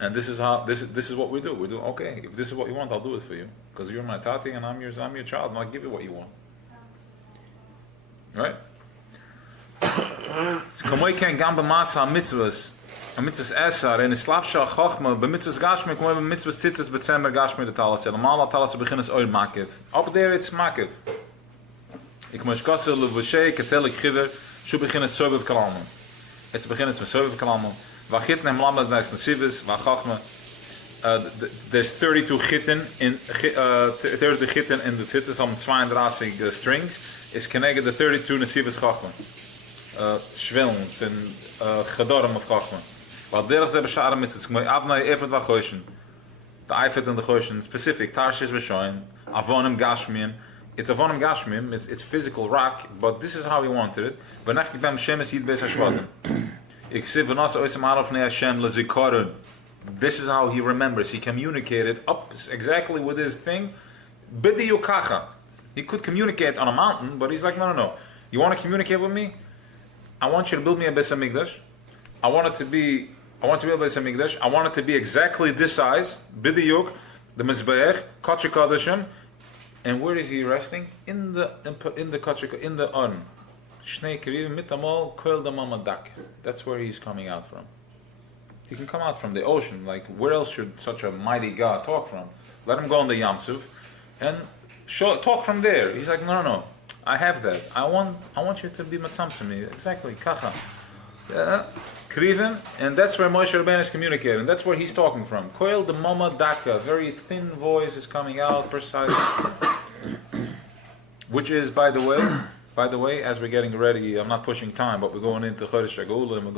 and this is how this is what we do. We do okay. If this is what you want, I'll do it for you, because you're my tati and I'm your child, and I'll give you what you want. Right? Kamoi ken gam b'masa mitzvahs, mitzvahs esar, and islapsha chachma b'mitzvahs gashmi, kamoi b'mitzvahs tzitzis b'tzemer gashmi the talas. Normal talas beginnes oil makiv. Up there it's makiv. Ik moest kassel levoshe ketelik chiver shu beginnes sobev kalamon. It's beginnes met sobev kalamon. Vachit nem lamed wijs nesivis vachachma. There's 32 gitten in 32 gitten in the tzitzis on 32 strings. Is connected the 32 nesivas chachma. Schwellen and gedorim of chachma. While derech ze b'shara mitzvahs k'moi avnai efet v'choshen. The eifet and the choshen specific tarshes v'shoin avonim gashmim. It's avonim gashmim. It's physical rock, but this is how he wanted it. V'nech kibem shemes yid beis hashvadim. Iksiv v'nasa oisem araf nei Hashem lezikoron. This is how he remembers. He communicated up exactly with his thing. Bidi yukacha. He could communicate on a mountain, but he's like, no. You want to communicate with me? I want you to build me a Beis HaMikdash. I want to build a Beis HaMikdash. I want it to be exactly this size. Bidiyuk, the Mizbeach, Kachik Kadashim. And where is he resting? In the Kachik, in the Un. Shnei Kirivim Mitamol Koel Damamadak. That's where he's coming out from. He can come out from the ocean. Like, where else should such a mighty God talk from? Let him go on the Yamsuf and talk from there. He's like, no. I have that. I want you to be matzam to me. Exactly. Kacha. Krivim, and that's where Moshe Rabbeinu is communicating. That's where he's talking from. Koel the Mama Daka. Very thin voice is coming out, precise. Which is, by the way, as we're getting ready, I'm not pushing time, but we're going into Chodesh Hagula, and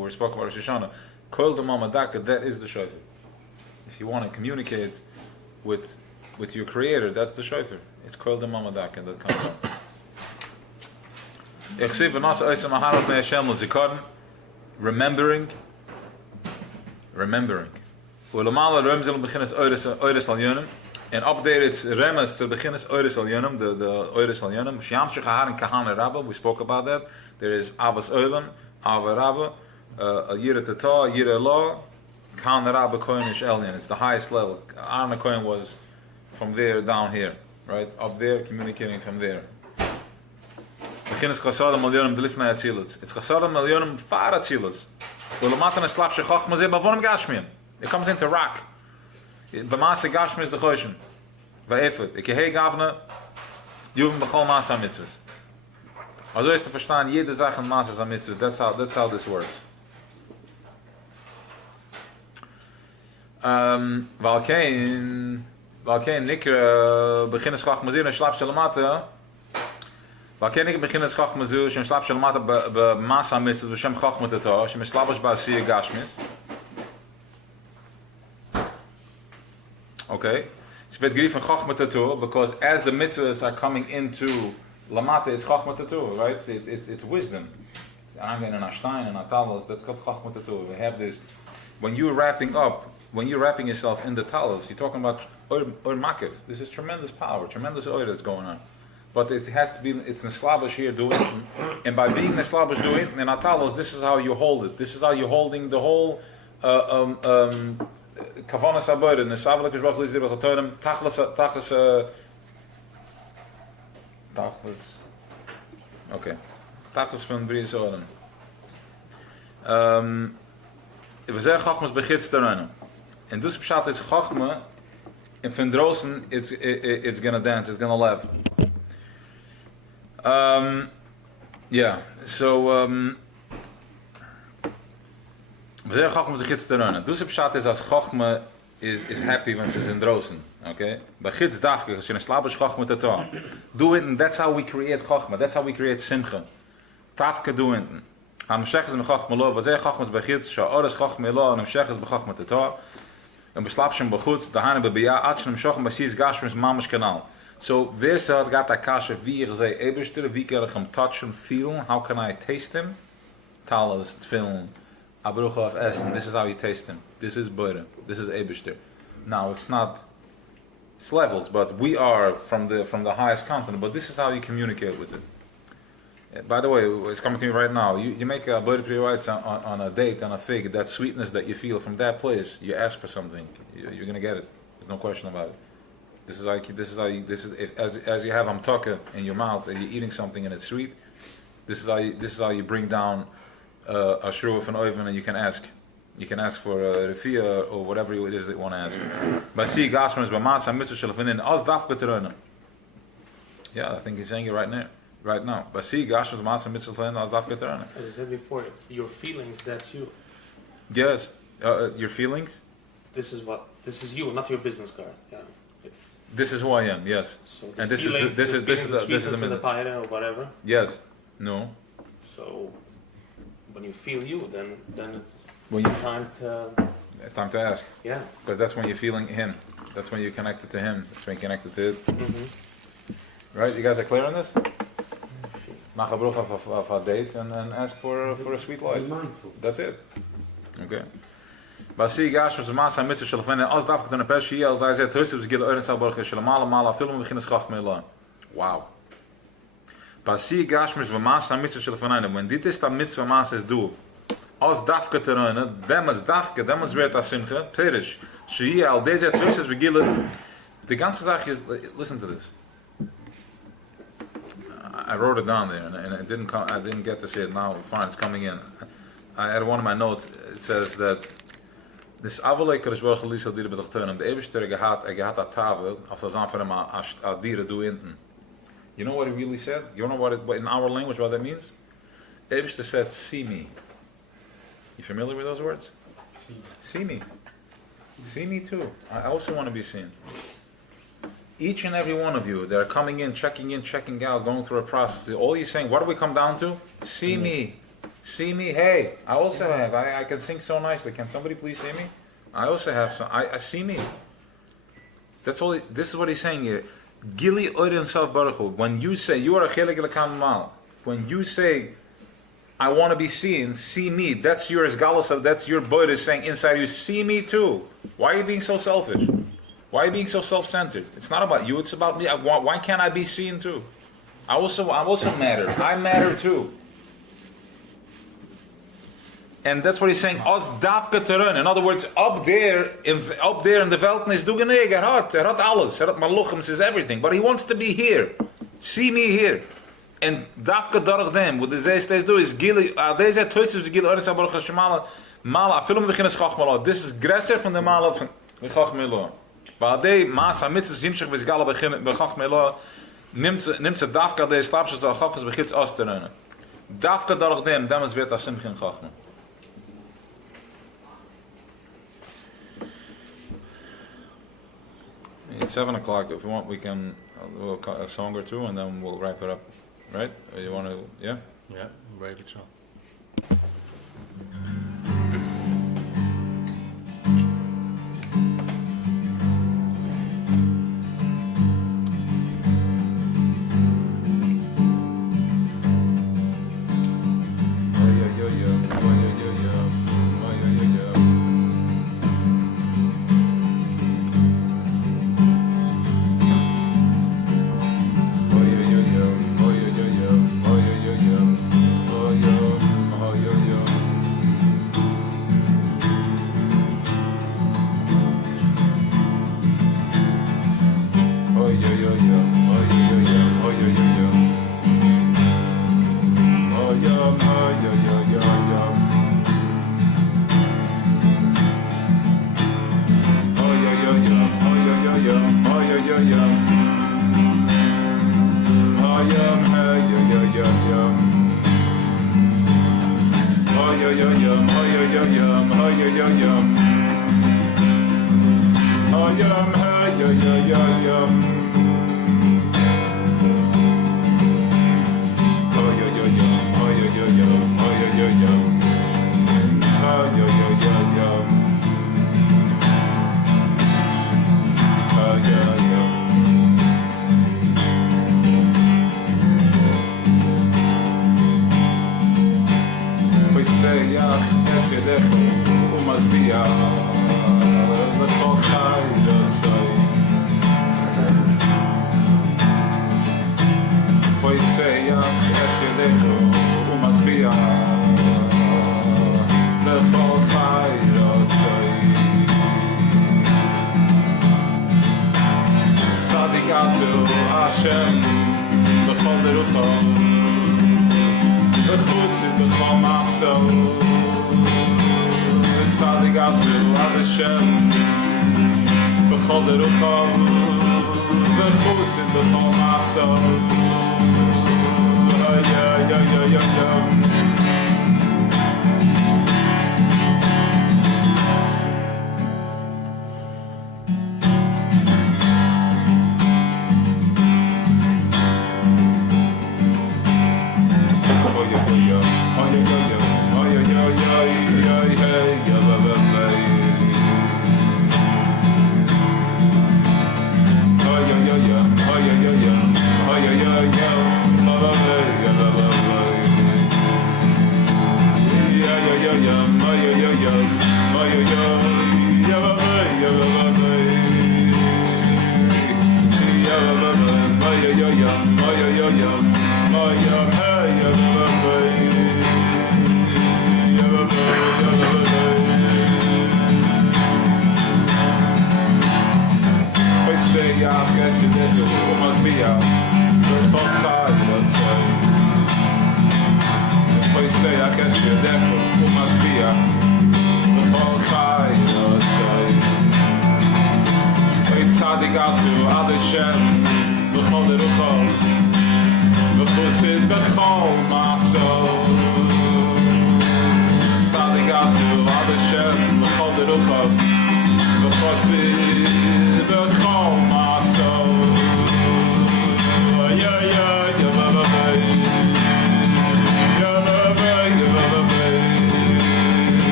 we're spoken about Rosh Hashanah. Koel the Mama Daka, that is the shofar. If you want to communicate with your Creator, that's the shofar. It's Koel the Mama Daka that comes out. Remembering. And up there it's Remes to beginnes Oiris al Yonim, the Oiris al Yonim. Shiamshich Haharin Kahane Rabba, we spoke about that. There is Avas Oilam, Ava Rabba, Yira Tata, Yira Law, Kahane Rabba Koinish Elyon. It's the highest level. Arna Koin was from there down here, right? Up there, communicating from there. Beginnes Chasadim Malyonim Delifnei Atzilus. It's Chasadim Malyonim Far Atzilus. Ulamatan Eslap Shechach Mazeh Bavonim Gashmim. It comes into rock. B'maase Gashmim is the Choshen. Va'efet. Ikehei Gavna Yuvim B'chol Maasa Mitzvahs. Also ist zu verstehen, jede Sache in Maasa Mitzvahs. That's how this works. Valkein Nikra Beginnes Chach Mazir and Shlap Shalamata. Valkein Nikra Beginnes Chach Mazir and Shlap Shalamata B'maasa Mitzvahs B'shem Chach Matata Shem Eslabash Ba'asiyah Gashmis. Okay, it's Vedgrif and Chachma Tatu, because as the mitzvahs are coming into Lamata, it's Chachma Tatu, right? It's wisdom. It's Angen and Ashtain and Atalos, that's called Chachma Tatu. We have this, when you're wrapping yourself in the talos, you're talking about Oir Makiv. This is tremendous power, tremendous oil that's going on. But it has to be, it's Neslabash here doing it. And by being Neslabash doing it, in Atalos, this is how you hold it. This is how you're holding the whole Kavanas Aboyre, Nesavla Kishbach Lizibach Atonim, Tachlis, okay. Tachlis from Bris Odom. If we say Chachmas begits Taranum, and this Pshat is Chachma, and from Drossen, it's gonna dance, it's gonna laugh. Yeah, so, we zeggen Chachma is gids te runnen. Dus op Pshat is als Chachma is happy when she's in drosen. Okay? Bij gids dafke, als je een slaap is Chachma te toa. Do it, and that's how we create Chachma. That's how we create Simcha. Tafke do it. Am Shech is me Chachma lo, wat zeg Chachma is bij gids, Sha'or is Chachma lo, en am Shech is bij Chachma te toa. En beslaap shem bechut, de hane bebeja, atschen am Shochem, bij Sis Gashrim is mamish kanal. So, wer sagt, gat a kasha, wie ich sei Eberster, wie kann ich ihm touchen, feelen, how can I taste him? Tala is feeling. Abruch of Essen, this is how you taste him. This is Boire. This is Eberster. Now, it's not, it's levels, but we are from the highest continent, but this is how you communicate with it. By the way, it's coming to me right now. You make a Boire Priorites on a date, on a fig, that sweetness that you feel from that place, you ask for something, you're going to get it. There's no question about it. This is as you have amtaka in your mouth and you're eating something and it's sweet. This is how you bring down a shruv and oven, and you can ask for a refia or whatever it is that you want to ask. Basi gashmas b'masa mitzvah shelafinin as dafka terona. Yeah, I think he's saying it right now. Basi gashmas b'masa mitzvah shelafinin as dafka terona. As I said before, your feelings, that's you. Yes, your feelings. This is you, not your business card. Yeah. This is who I am. Yes. So And this is the middle. The or whatever. Yes. No. So when you feel you, then When it's time to. It's time to ask. Yeah. Because that's when you're feeling him. That's when you're connected to him. That's when you're connected to it. Mm-hmm. Right? You guys are clear on this? Mach a bruch of a date and ask for a sweet life. Be mindful. That's it. Okay. Basi gashos masa mitzvah shelafenen as dafke dan pers hier daar zit rustig is gil euren salborg shelmala mala film beginnen schach mela. Wow. Basi gashos masa mitzvah shelafenen when dit is da mitzvah masa is do. As dafke terene dem as dafke dem as wird as simche perish. She al deze rustig is gil the ganze Sache is, listen to this. I wrote it down there and it didn't come, I didn't get to see it now. Fine, it's coming in. I had one of my notes. It says that this avalekers wel gelezen die de turnen de ebenster gehad a tafel als azan for him a dieren do inten. You know what he really said? You know what in our language what that means? Ebenster said see me. You familiar with those words? See me. See me too. I also want to be seen. Each and every one of you that are coming in, checking out, going through a process, all you're saying, what do we come down to? See me. See me, hey, I also have, I can sing so nicely, can somebody please see me? I also have some, I see me. That's all, this is what he's saying here. Gili oiden self baruch hu. When you say, you are a chelik lekam mal, when you say, I want to be seen, see me, that's your esgalos, that's your boy is saying inside you, see me too. Why are you being so selfish? Why are you being so self-centered? It's not about you, it's about me. Why can't I be seen too? I also matter, I matter too. And that's what he's saying. As dafke terun. In other words, up there in the Weltnis, du geneig, hat alles, hat maluchim, says everything. But he wants to be here. See me here. And dafke dorch dem, what the Zaystays do is, gili, deze tussen gili, oris abaruch hashemala, mala, afilum de chines chachmalo. This is gresser from the mala of chachmalo. Vaadei, masa, mitzvah, zimshach, vizgala, bechachmalo, nimmt ze dafke, de slapshes, de chachmas, begits as terun. Dafke dorch dem, is wird as simchin chachma. It's 7 o'clock. If you want, we can do a song or two, and then we'll wrap it up. Right? Or you want to? Yeah. Yeah, I'm ready to show. Oh, yo.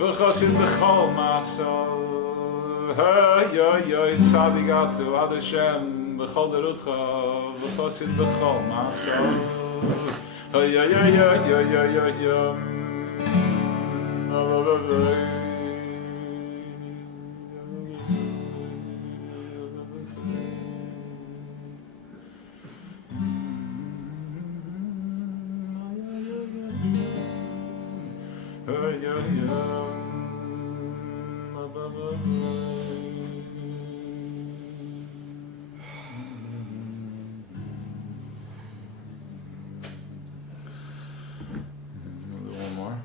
V'chosid b'chol maso, hey, tzadigatu ad Hashem b'chol derucha, v'chosid b'chol maso, One more.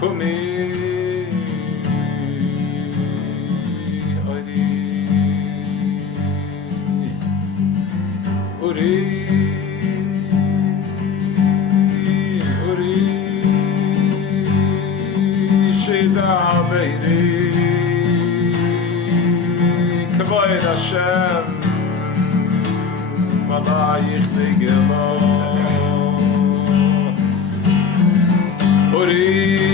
Kumi Ori Ori Ori Shida Beiri Kavod Hashem Malayich Nigelo Ori